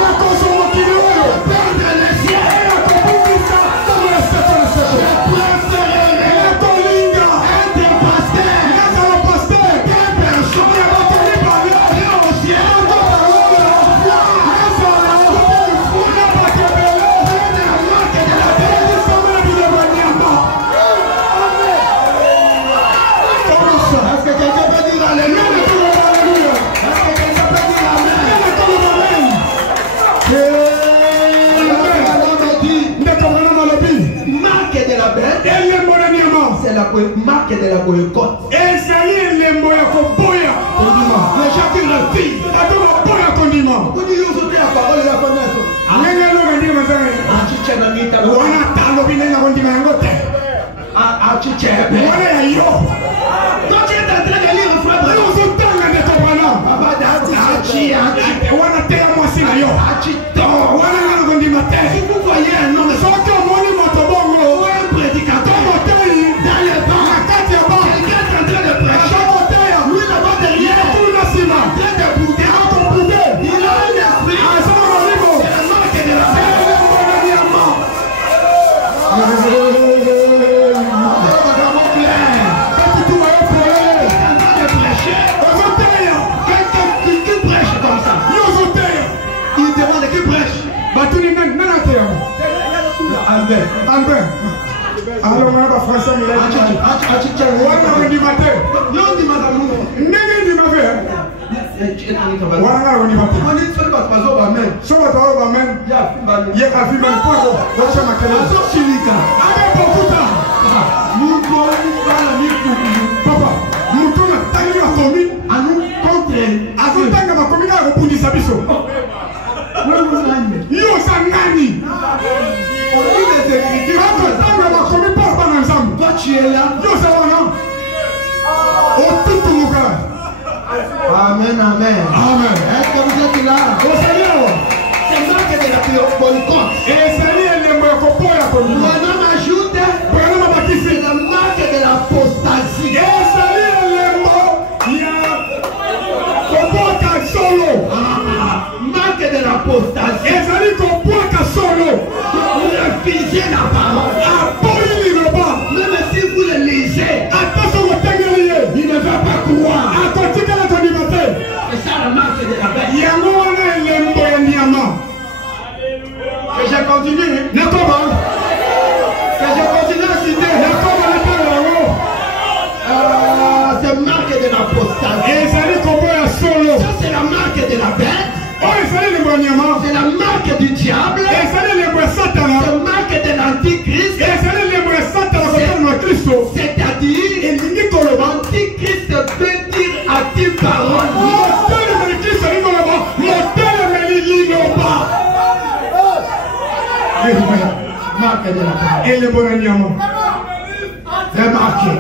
marque de la boycott. Et ça y est, les moyens qu'on boya. Les gens qui refusent. Boya condiment. Vous dites, vous êtes la parole de la connaissance. Quand tu es en train de lire le frère, si vous voyez un homme, un prédicateur, dans les bancs, quelqu'un est en train de prêcher, lui là-bas derrière, en train de bouder, il a un esprit, c'est la marque de la paix. Albert. Alors, on va français, mais là, on toi tu es là. Amen, amen. Est-ce que vous êtes là? C'est marque de la boycott. Maintenant ajoute, c'est la marque de l'apostasie. Marque de l'apostasie. Vous refusez la parole. Même si vous le lisez, il ne va pas croire. C'est ça la marque de la paix. Que je continue. Que je continue à citer. C'est marque de l'apostasie. Ça c'est la marque de la bête. C'est la marque du diable. C'est la marque de l'antichrist. C'est-à-dire, l'antichrist veut dire active parole. Marque de la parole. C'est marqué.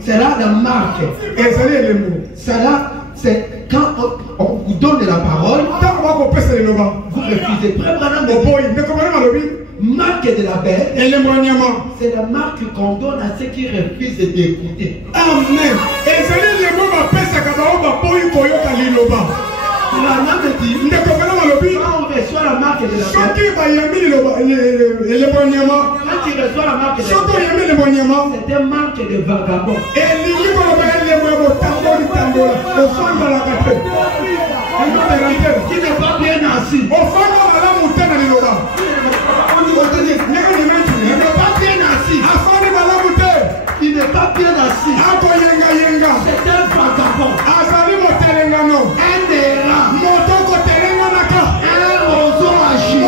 C'est là la marque. C'est là, c'est quand on vous donne la parole, vous refusez. Marque de la bête, c'est la marque qu'on donne à ceux qui refusent d'écouter. Amen. La marque dit, quand on reçoit la marque de la bête, quand tu reçois la marque de la bête, c'est un marque de vagabond. Qui n'est pas bien assis. Il n'est pas bien assis. Il n'est pas bien assis. C'est un vagabond. Un errant. Un roseau agi.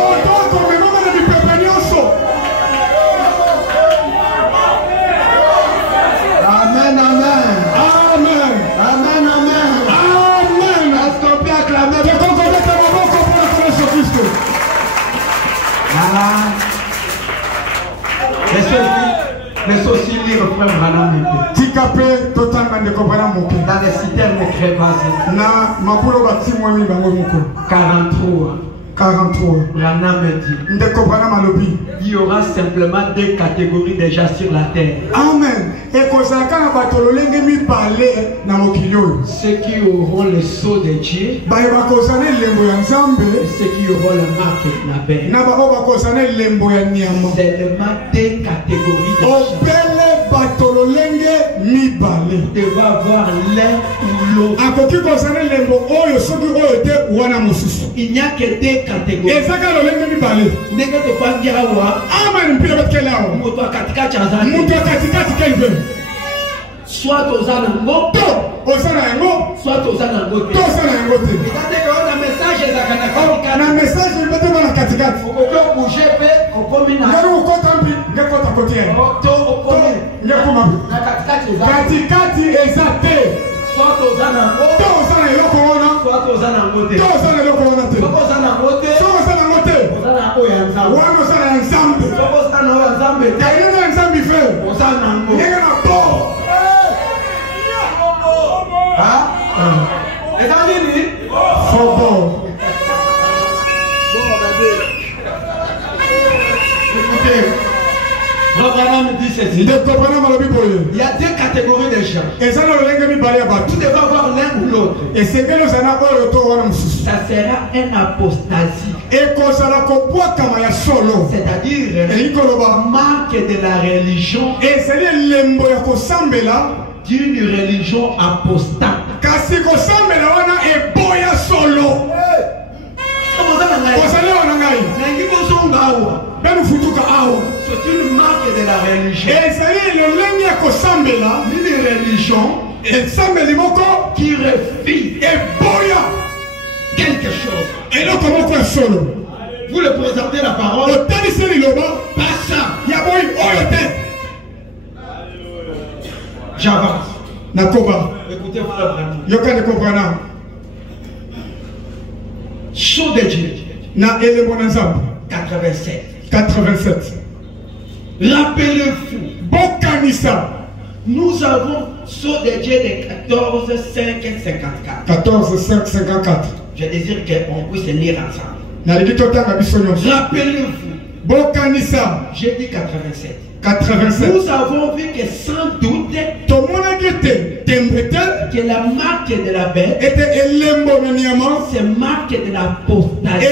Amen. Est-ce qu'on peut acclamer? Laisse-aussi lire le frère Branham. Dans les citernes crevasées. 43. Branham dit, il y aura simplement deux catégories déjà sur la terre. Amen. Ceux qui auront le sceau de Dieu et ceux qui auront la marque de la bête. C'est seulement deux catégories de gens. Vous devez avoir l'un ou l'autre. Il n'y a que deux catégories. Soit aux anango, soit aux anango. Soit aux anango. Tozana eloko wana. Soit aux anangote. Tozana eloko wana te. Soit aux anangote. Soit ozana ngote. Aux anango ya nzambe. Wana ozana ya nzambe. Soit aux anango ya nzambe. Kayena ya nzambe fe. Aux anango. Yega na bo. Ah? Etanini? Fobo. Écoutez, Abraham dit ceci. Il y a deux catégories de gens. Vous devez avoir l'un ou l'autre. Ça sera une apostasie. C'est-à-dire marque de la religion d'une religion apostate. C'est une marque de la religion. Une religion qui refuse quelque chose. Vous le présentez la parole. Pas ça. J'avance. Écoutez, vous le prenez. Sceau de Dieu. 87. Rappelez-vous. Nous avons Sceau de Dieu de 14, 5, 54. 14, 5, 54. Je désire qu'on puisse lire ensemble. Rappelez-vous. J'ai dit 87. Nous avons vu que sans doute que la marque de la bête c'est marque de l'apostasie.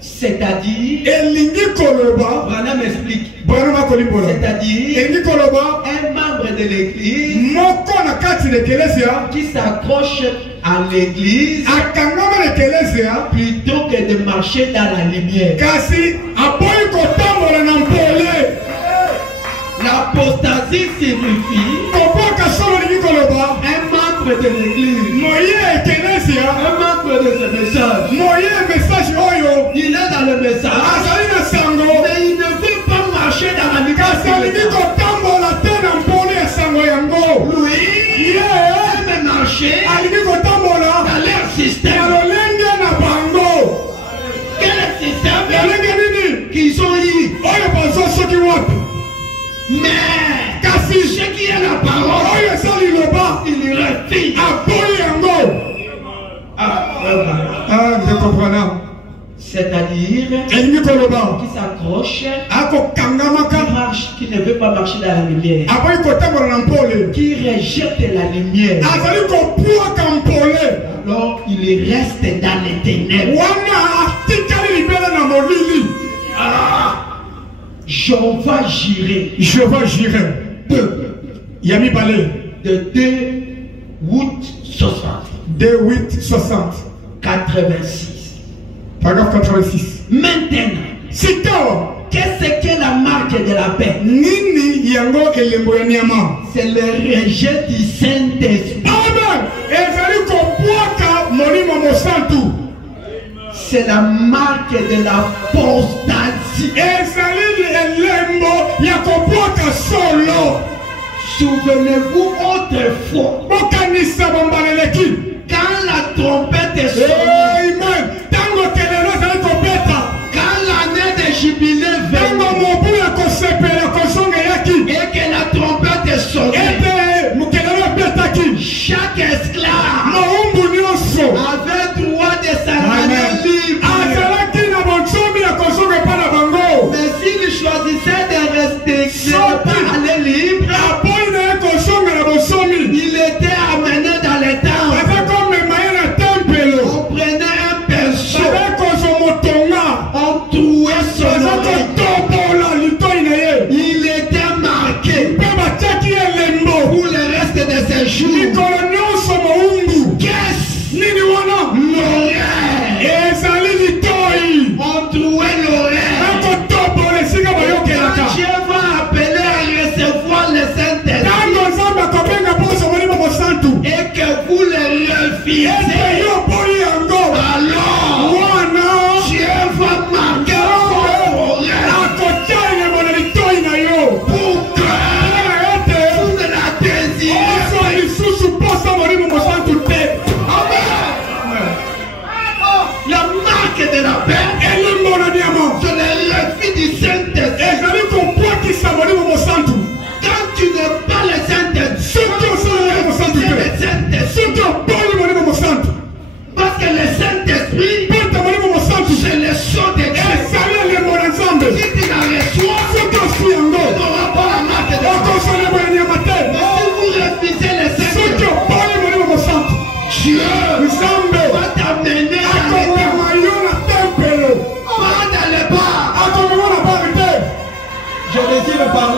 C'est-à-dire, Branham explique, c'est-à-dire un membre de l'église qui s'accroche à l'église plutôt que de marcher dans la lumière. L'apostasie signifie un membre de l'église, un membre de ce message. Il est dans le message, mais il ne veut pas marcher dans la lumière. Lui, il aime marcher dans leur système. Quel système qu'ils ont eu? Mais ce qui est la parole, il refuse. C'est-à-dire qui s'accroche, qui ne veut pas marcher dans la lumière, qui rejette la lumière. Alors il reste dans les ténèbres. Je vais girer. De 2 août 60. 2 août 60. 86. Paragraphe 86. Maintenant, qu'est-ce que la marque de la paix? C'est le rejet du Saint-Esprit. C'est la marque de l'apostasie. Souvenez-vous autrefois, quand la trompette sonne, quand l'année de jubilé venait et que la trompette sonnait, chaque esclave avait droit de s'en libre. Mais s'il choisissait de rester, de ne pas aller libre, il était amené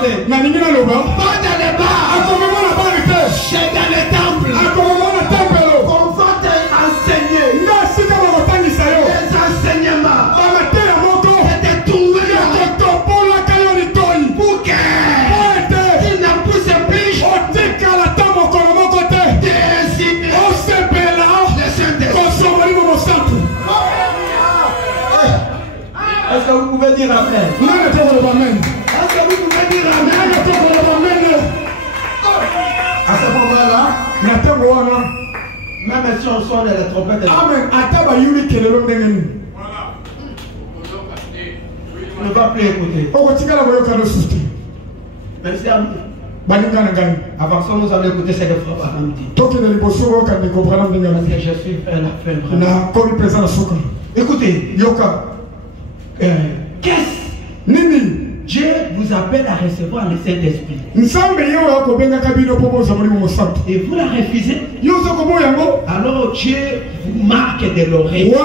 parler. Pas dans les bars. C'est dans les temples. On va t'enseigner. Les enseignements. Et te trouver pour que tu n'en pousses plus. Est-ce que vous pouvez dire amen? Est-ce que vous pouvez dire amen? À ce moment-là, même si on sonne la trompette, amen. On ne va plus écouter. Merci à vous. Avant ça, nous allons écouter cette fois par samedi. Parce que je suis fait la fin. Écoutez, qu'est-ce Dieu vous appelle à recevoir le Saint-Esprit. Et vous la refusez. Alors Dieu vous marque de l'oreille. De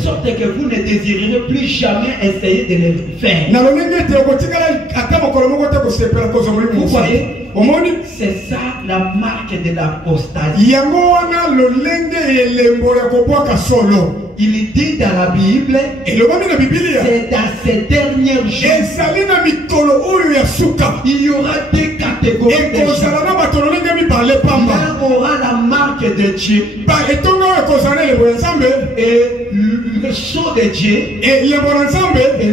sorte que vous ne désirerez plus jamais essayer de le faire. Vous voyez, c'est ça la marque de l'apostasie. Il dit dans la Bible, c'est dans ces derniers jours, il y aura deux catégories de gens. L'un aura la marque de Dieu et le sceau de Dieu, et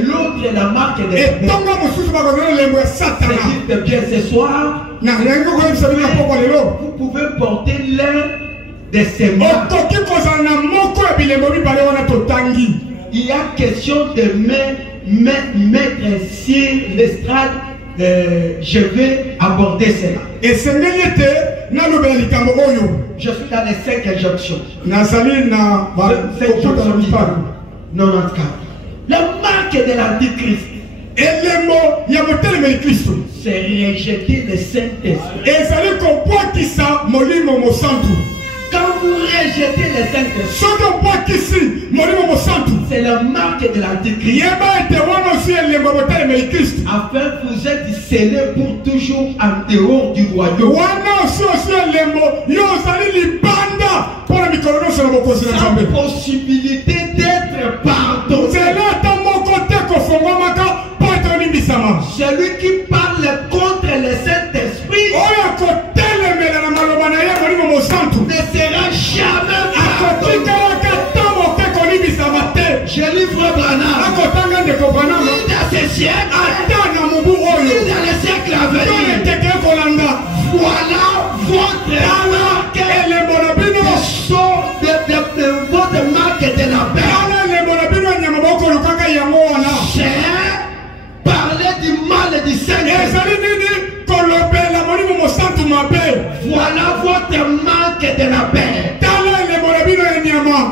l'autre la marque de Dieu. C'est bien ce soir, vous pouvez porter l'un de ces marques. Il y a question de mettre sur l'estrade. Je vais aborder cela. Je suis dans les 5 injonctions. 94. La marque de l'Antichrist, c'est rejeter le Saint-Esprit. Quand vous rejetez le Saint-Esprit, c'est la marque de l'Antichrist. Afin que vous êtes scellés pour toujours en dehors du royaume. Sans possibilité d'être pardonné. Celui qui parle contre le Saint-Esprit ne sera jamais pardonné. Je livre Branham. Dans ce siècle, dans le siècle à venir, voilà votre marque, votre marque de la paix. C'est parler du mal du Seigneur. Voilà votre marque de la paix.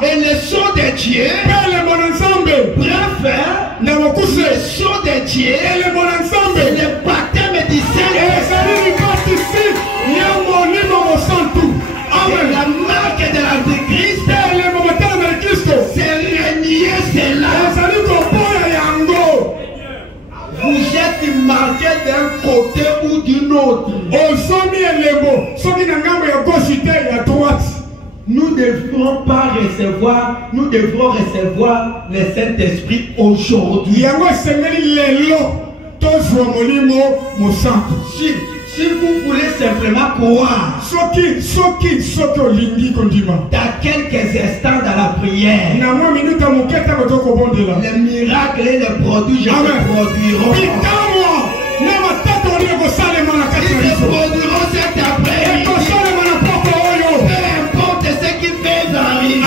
Et le sceau de Dieu, bref, le sceau de Dieu, c'est le baptême du Saint-Esprit. La marque de l'Antéchrist, c'est renier cela. Vous êtes marqué d'un côté ou d'une autre. Nous ne devrons pas recevoir, nous devrons recevoir le Saint-Esprit aujourd'hui. Si vous voulez simplement croire, dans quelques instants dans la prière, les miracles et les produits, je les produiront. Ils se produiront cet après-midi. Peu importe ce qui fait arriver.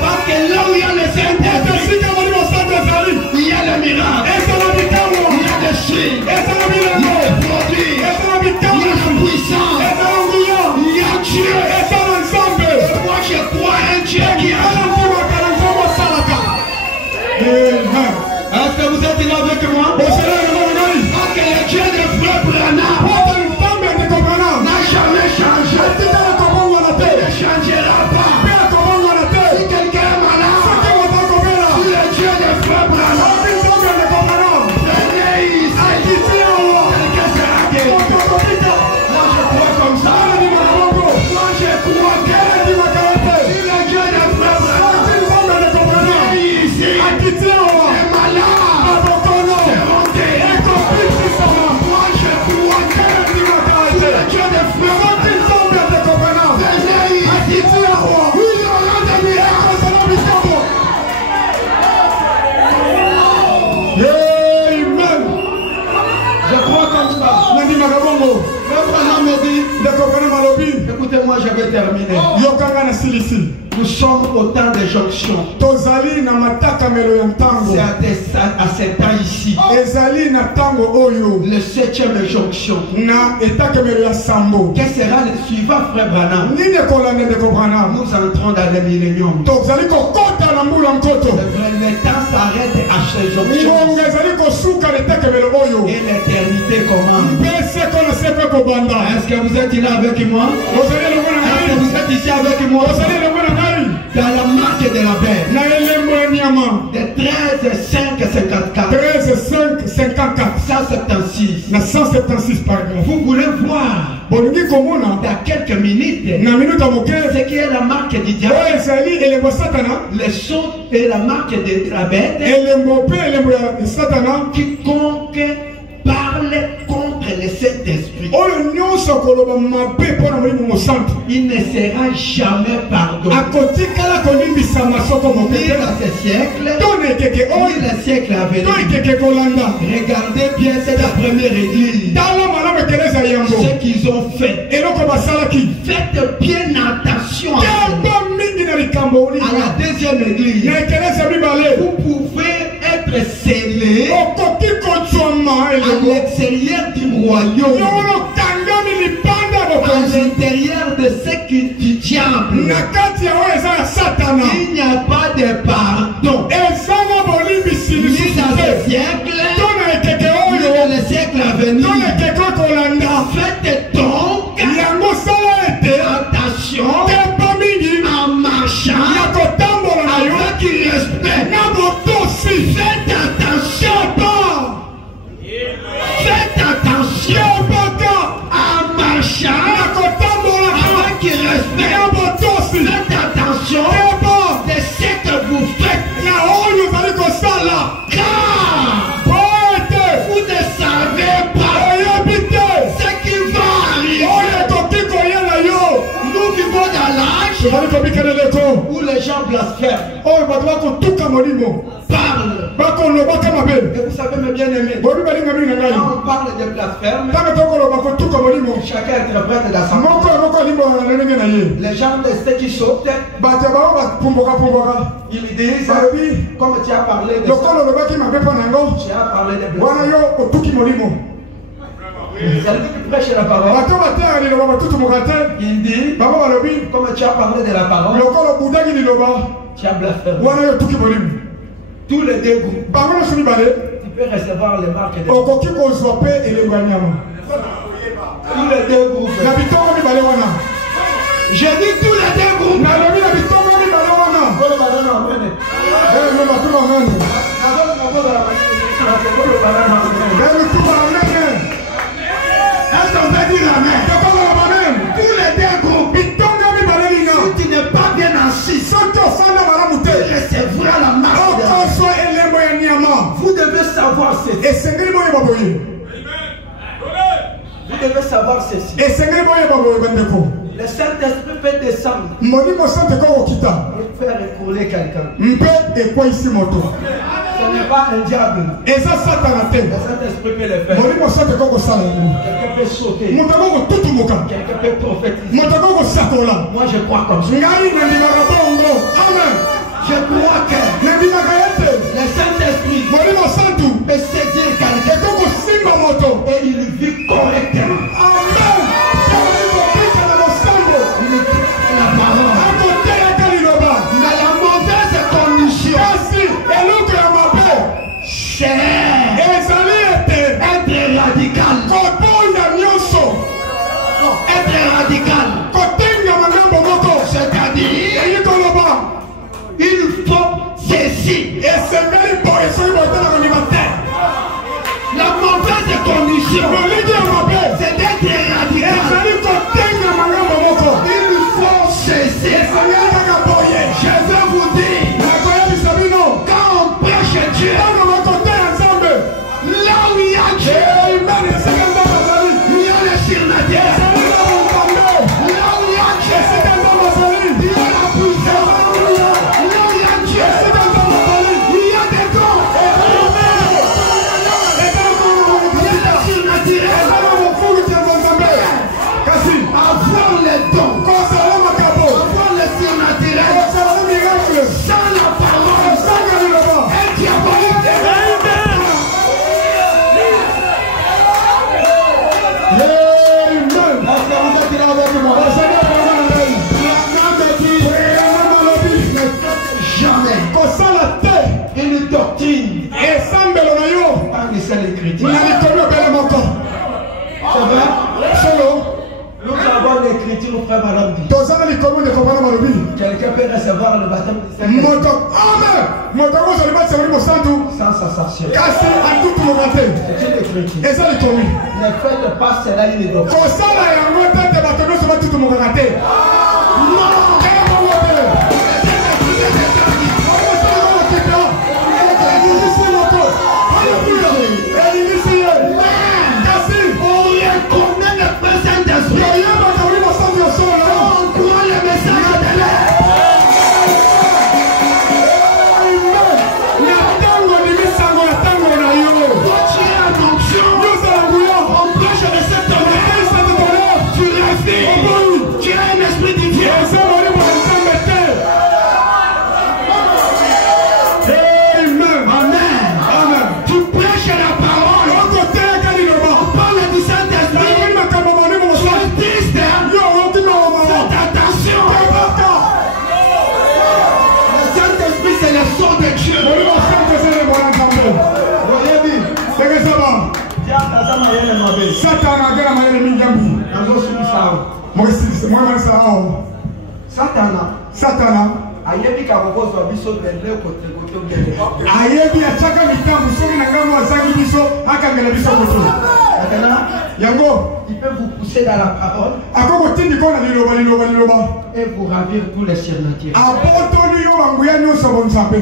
Parce que là où il y a le Saint-Esprit, il y a le miracle. Il y a le signe. Il y a le produit. Il y a la puissance. Il y a Dieu. Moi je crois un Dieu qui a. Est-ce que vous êtes là avec moi? Parce que le Dieu de Frère Branham n'a jamais changé. Il ne changera pas. Si quelqu'un est malade, si le Dieu de Frère Branham Écoutez-moi, je vais terminer. Nous sommes au temps des jonctions. C'est à cet temps ici. Le 7e jonction. Quel sera le suivant, frère Branham? Nous entrons dans le millénium. Le temps s'arrête à ces jonctions. Et l'éternité commence. Est-ce que vous êtes là avec moi? Est-ce que vous êtes ici avec moi? Dans la marque de la bête. De 13,554. 176. 176 paragraphes. Vous voulez voir dans quelques minutes ce qui est la marque du diable, le son et la marque de la bête, quiconque parle contre le Saint-Esprit, il ne sera jamais pardonné. Ni dans ce siècle, ni le siècle à venir. Regardez bien cette première église. Ce qu'ils ont fait. Faites bien attention à la deuxième église. Vous pouvez être scellé à l'extérieur du royaume, à l'intérieur de ce qui du diable. Il n'y a pas de pardon. Ni dans ce siècle, ni dans le siècle à venir. Faites donc attention en marchant avec respect. Faites attention. Faites attention en marchant avec respect. Faites attention de ce que vous faites. Car vous ne savez pas ce qui va arriver. Nous vivons dans l'âge où les gens blasphèment, parlent. Et vous savez, mes bien-aimés, quand on parle de blasphème, chacun interprète dans sa langue. Les gens de ceux qui sautent, ils disent, comme tu as parlé de ça, tu as parlé de blasphème. C'est-à-dire qui prêche la parole. Il dit, comme tu as parlé de la parole, tu as blasphémé. Tous les deux groupes, tu peux recevoir les marques de tous les deux groupes. Je dis tous les deux groupes. Est-ce qu'on peut dire amen? Tous les deux groupes. Si tu n'es pas bien assis, tu recevras la marque. Vous devez savoir ceci. Vous devez savoir ceci. Le Saint-Esprit fait descendre et faire écrouler quelqu'un. Ce n'est pas un diable. Le Saint-Esprit peut le faire. Quelqu'un peut sauter. Quelqu'un peut prophétiser. Moi je crois comme ça. Je crois que le Saint-Esprit peut saisir quelqu'un et il vit correctement. Amen. La parole. Dans la mauvaise condition, c'est être radical. Être radical. C'est-à-dire, il faut ceci. La mauvaise condition, c'est d'être radical. Il faut cesser. Je veux vous dire, quand on prêche Dieu, là où il y a Dieu, il y a le surnaturel. Là où il y a Dieu, il y a la puissance. Là où il y a Dieu, il y a des dons. Il y a le surnaturel. jour, frère Malam dit. Quelqu'un peut recevoir le baptême du Saint-Esprit. Sans s'associer. C'est une écriture. Ne faites pas cela une doctrine. Satana. Ayebi kabokozwa biso bende kote ayebi achaka mitambu soki na ngambo azangi biso akangela biso koto. Yango il peut vous pousser dans la parole akoko tindi kona liloba et vous ravir tous les surnaturels. Apotoli yo banguya nyonso bonzambe.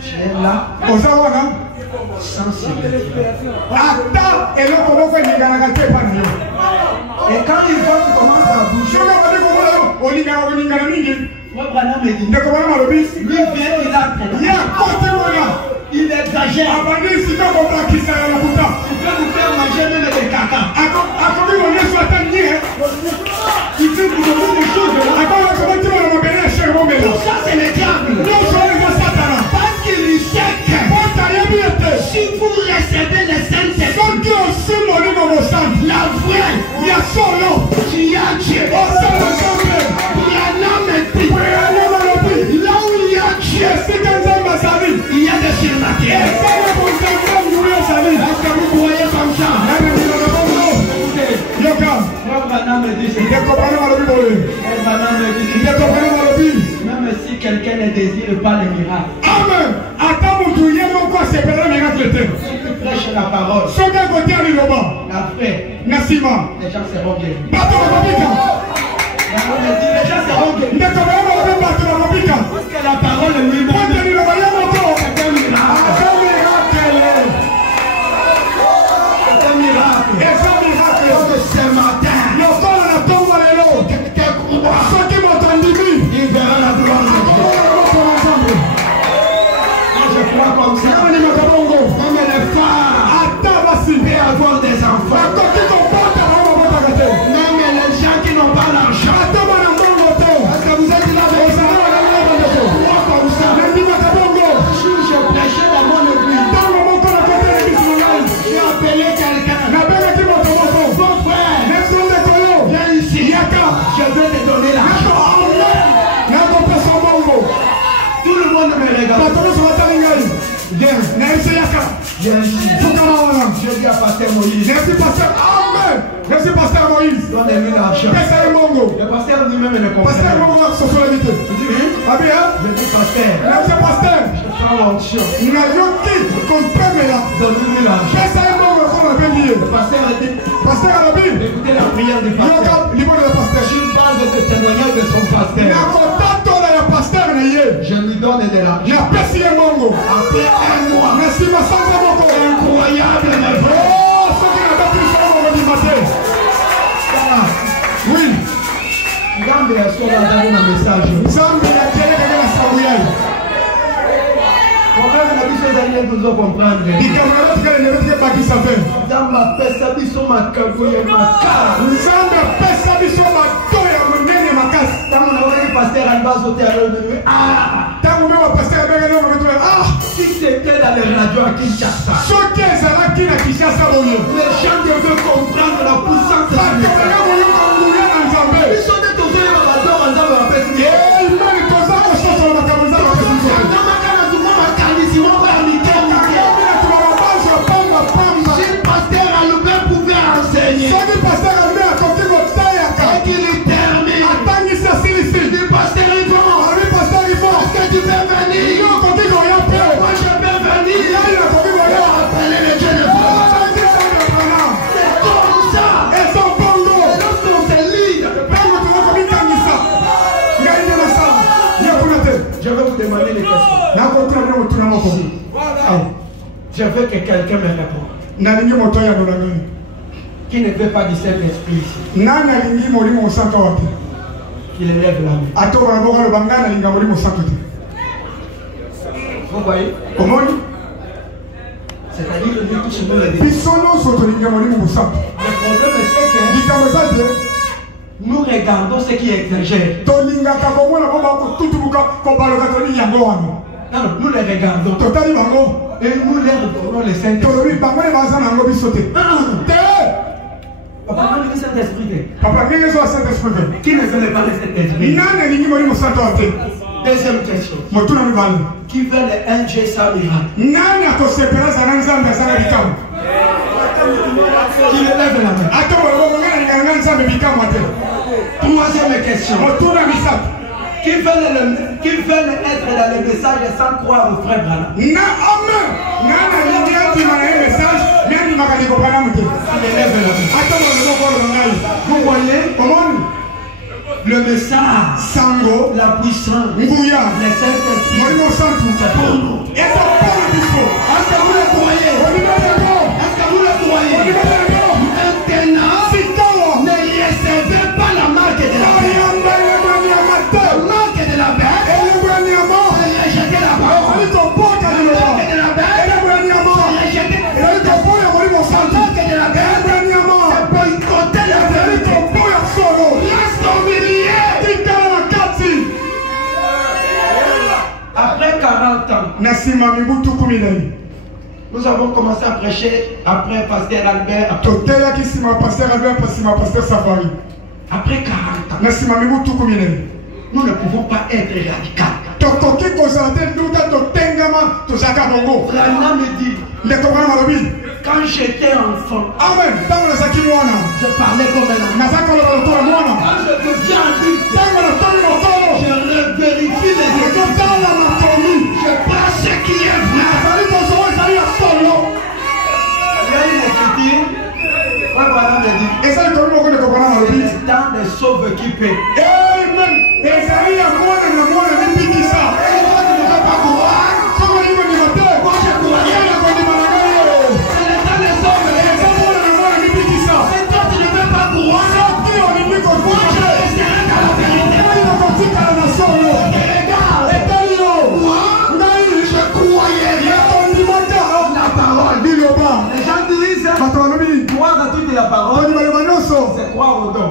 Tu es là ozawana sans surnaturel. Ata eloko moko eninganaka te epa na yo. Et quand il voit que commence à bouger, lui vient, il a il exagère. Il peut nous faire manger même des caca. Il peut vous donner des choses. Tout ça c'est le diable. Parce qu'il lui sait que si vous recevez les saintes la vraie, il y a son nom, qui a Dieu. Là où il y a Dieu, il y a des surnaturels. Est-ce que vous croyez comme ça? Même si quelqu'un ne désire pas les miracles. Amen. Si tu prêches la parole, la paix, les gens seront bien. Les gens seront bien. Parce que la parole est lui-même. C'est un miracle. Ce matin, quelqu'un croit, il verra la gloire de Dieu. Je crois comme ça. Même les femmes peuvent avoir des enfants. Même les gens qui n'ont pas l'argent. Est-ce que vous êtes là avec ça? Crois comme ça. Si je prêchais dans mon église, j'ai appelé quelqu'un. Mon frère, viens ici. Je vais te donner l'argent. Tout le monde me regarde. Viens. Viens ici. Je dis à Pasteur Moïse. Merci Pasteur Moïse. Donnez-lui l'argent. Le pasteur lui-même ne comprend pas. Je dis Pasteur. Je sens l'onction. Donne-lui l'argent. Le pasteur a dit. Écoutez la prière du pasteur. Je parle de ce témoignage de son pasteur. Je lui donne de l'argent. Après un mois. Incroyable, mes frères. Oui. Nzambe ya sola azali na message. Nzambe ya keleka na sabuya. Problème na biso ezali nde tozo comprendre. Bikamala tukale ne betike bakisa fe. Nzambe apesa biso makambo ya makasi. Nzambe apesa biso mato ya monene makasi. Ntango na wana pasteur alibazo te alobeme. Ntango mema pasteur abengeli ngo metwe si c'était dans les radios à Kinshasa. Soki ezalaki na Kinshasa boye. Les gens devaient comprendre la puissance de Dieu. Je veux que quelqu'un me réponde. Qui ne veut pas du Saint-Esprit ici? Qu'il élève la main. Vous voyez? C'est-à-dire que nous tous nous le disons. Le problème c'est que nous regardons ce qui exagère. Non, nous les regardons. Et nous leur donnons le Saint-Esprit. Papa, le Saint-Esprit. Qui ne veut pas le Saint-Esprit? Deuxième question. Qui veut le NG sans miracle? Qui lève la main? Troisième question. Qui veut être dans le message sans croire au frère Branham? Vous voyez le message, Sango, la puissance, le Saint-Esprit, c'est pour nous. Est-ce que vous le croyez? Est-ce que vous le croyez? Maintenant, ne recevez pas la marque de la paix. La marque de la paix, c'est rejeter la parole. La marque de la paix, c'est rejeter la marque de la paix, c'est boycotter la vérité. Reste au milieu. Après 40 ans, nous avons commencé à prêcher après Pasteur Albert. Après 40 ans, nous ne pouvons pas être radicaux. Branham me dit, quand j'étais enfant, je parlais comme un enfant. Quand je deviens adulte, je vérifie les études. Je prends ce qui est vrai. Il y a une écriture. Branham me dit, c'est le temps des sauves qui paient. La parole, c'est croire au don.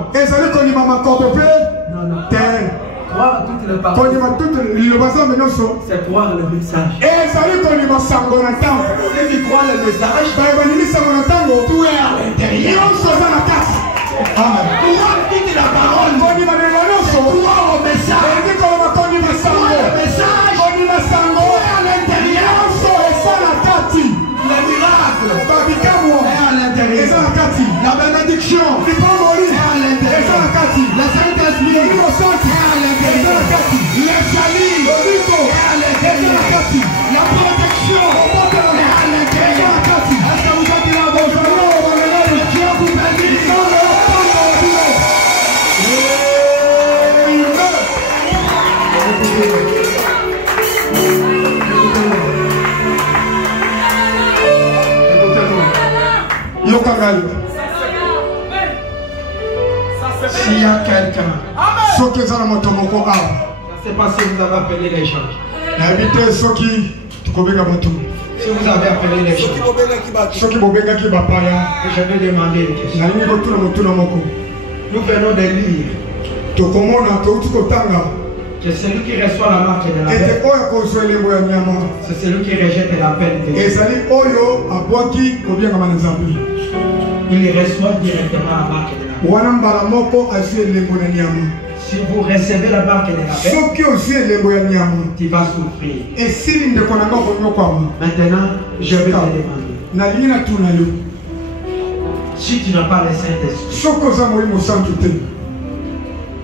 Non, non. Croire à toutes les paroles, c'est croire le message. Ceux qui croient le message, tout est à l'intérieur. Croire toute la parole, croire au message. Croire le message, tout est à l'intérieur. Le miracle est à l'intérieur. La bénédiction est à l'intérieur. Le Saint-Esprit est à l'intérieur. Le salut est à l'intérieur. La protection est à l'intérieur. Est-ce que vous êtes là bonjour? Dieu vous bénisse. S'il y a quelqu'un, je ne sais pas si vous avez appelé les gens. Si vous avez appelé les gens, je vais demander une question. Nous venons de lire que celui qui reçoit la marque de la paix, c'est celui qui rejette la peine de Dieu. Il reçoit directement la marque de la paix. Si vous recevez la marque de la paix, tu vas souffrir. Maintenant, je vais te demander. Si tu n'as pas le Saint-Esprit,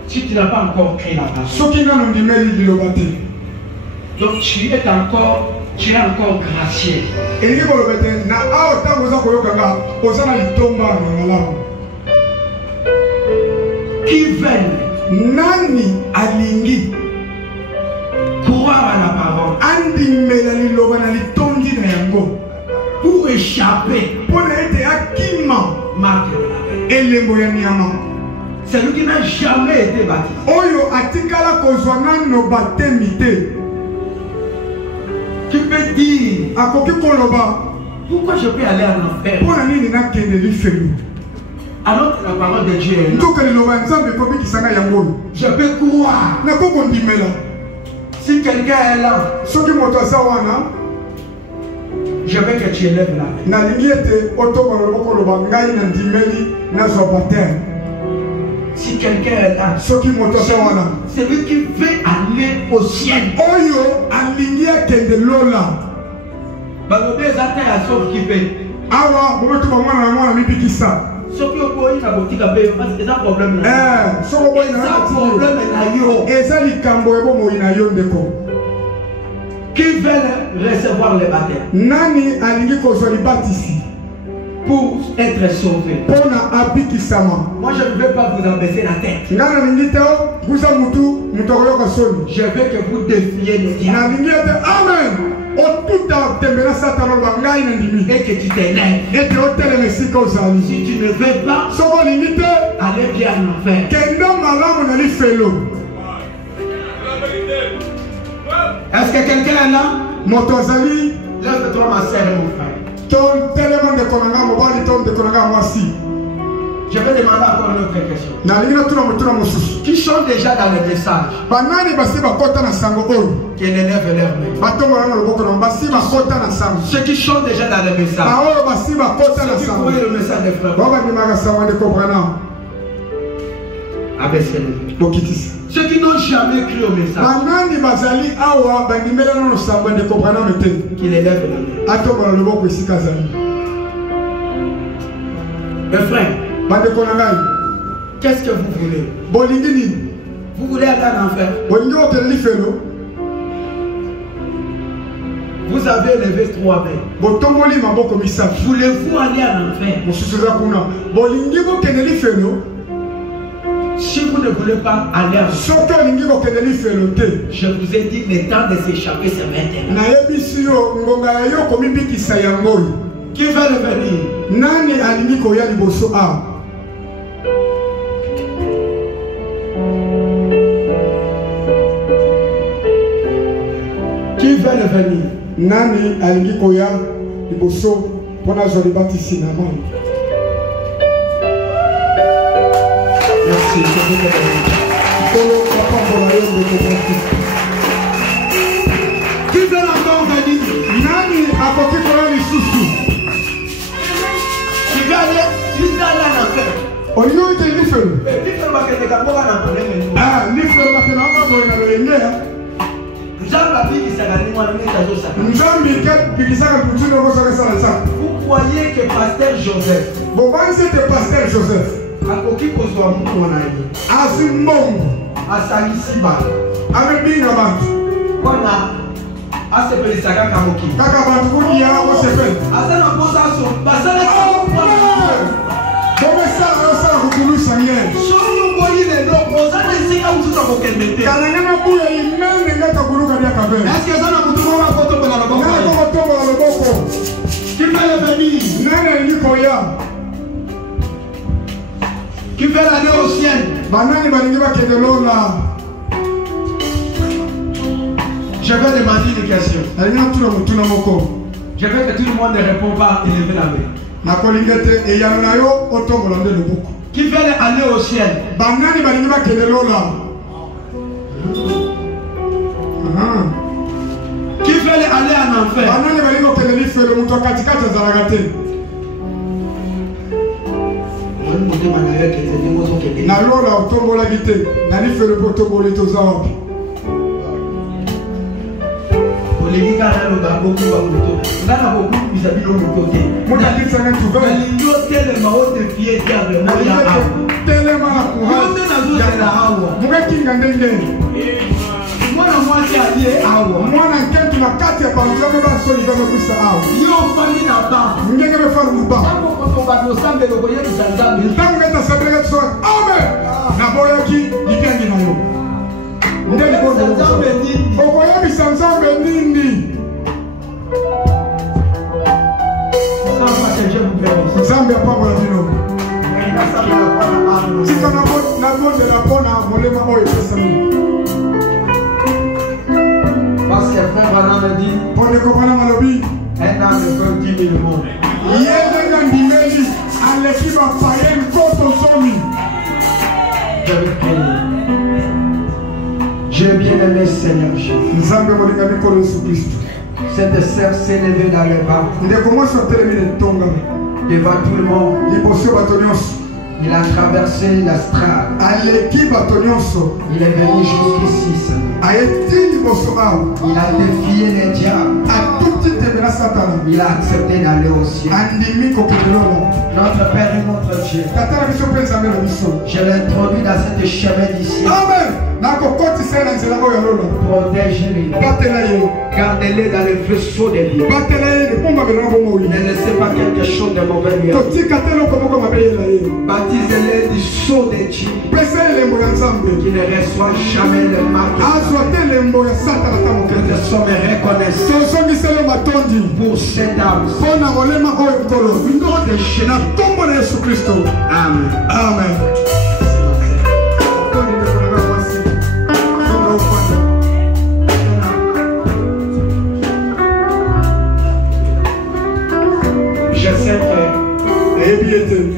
si tu n'as pas encore créé la marque, donc tu es encore gracié. Qui veulent croire à la parole, échappé. Pour être akima. Marque de la paix. C'est lui qui n'a jamais été baptisé. Oyo atikala kozwana no batemite. Qui peut dire akoki koloba pourquoi je peux aller en enfer? Pour nini na kende lifelu. Alors que la parole de Dieu est là. Donc le loba nzambe ko bikisanga yango. Je peux croire. Na ko kondimela. Si quelqu'un est là, soki moto azawana, je veux que tu élèves la main. Na lingiete otobolo loboko loba ngai na ndimeli na zo baptême. Si quelqu'un est là, c'est lui qui veut aller au ciel. Oyo alingia kende lola. Balobe ezate ya sauf qui veut. Awa bobetu ba mwana mipikisa. Soki okoyi na botika pe parce que ça problème là. Soko boyi na problème na yo. Eza likambo ebo moyi na yo ndeko. Qui veut recevoir le baptême? Nani alingi kozwa libatisi? Pour être sauvé. Moi je ne veux pas vous abaisser la tête. Je veux que vous défiez le diable. Amen. Et que tu t'élèves. Si tu ne veux pas, allez bien en enfer. Est-ce que quelqu'un est là? Lève-toi ma sœur et mon frère. Je vais demander encore une autre question. Qui sont déjà dans le message? Qui élèvent leur main. Ceux qui sont déjà dans le message. Ceux qui croient le message des frères. Abaissez-le. Ceux qui n'ont jamais cru au message. Qu'il élève la main. Mes frères, qu'est-ce que vous voulez? Vous voulez aller en enfer? Vous avez levé 3 mains. Voulez-vous aller en enfer? Si vous ne voulez pas aller en enfer, je vous ai dit le temps de s'échapper, c'est maintenant. Qui veut le venir? Nani alingi koya liboso a? Qui veut le venir? Nani alingi koya liboso pona zoli batisi na mani. Merci. Qui veut encore venir? Nani akoki koya lisusu? On y a été livré. Ah, livré la pénale, vous croyez que pasteur Joseph, pasteur Joseph, qui fait l'année au ciel? Je vais demander une question. Je veux que tout le monde ne répond pas et lève la main. Qui veut aller au ciel? Qui veut aller en enfer? Parce que frère Branham me dit, un âme ne peut 10 000 mondes. Je vais prier. J'ai bien aimé Seigneur Jésus. Cette sœur s'est levée dans le bas. Devant tout le monde. Il a traversé la strade. Il est venu jusqu'ici. Il a défié les diables. Il a accepté d'aller au ciel. Notre Père et notre Dieu, je l'introduis dans cette chemin d'ici. Protège-les. Gardez-les dans le vaisseau de Dieu. Ne laissez pas quelque chose de mauvais lui. Baptisez-les du sceau de Dieu. Qui ne reçoit jamais le mal. Que nous sommes reconnaissants pour cette âme. Au nom de Jésus. Amen. Amen.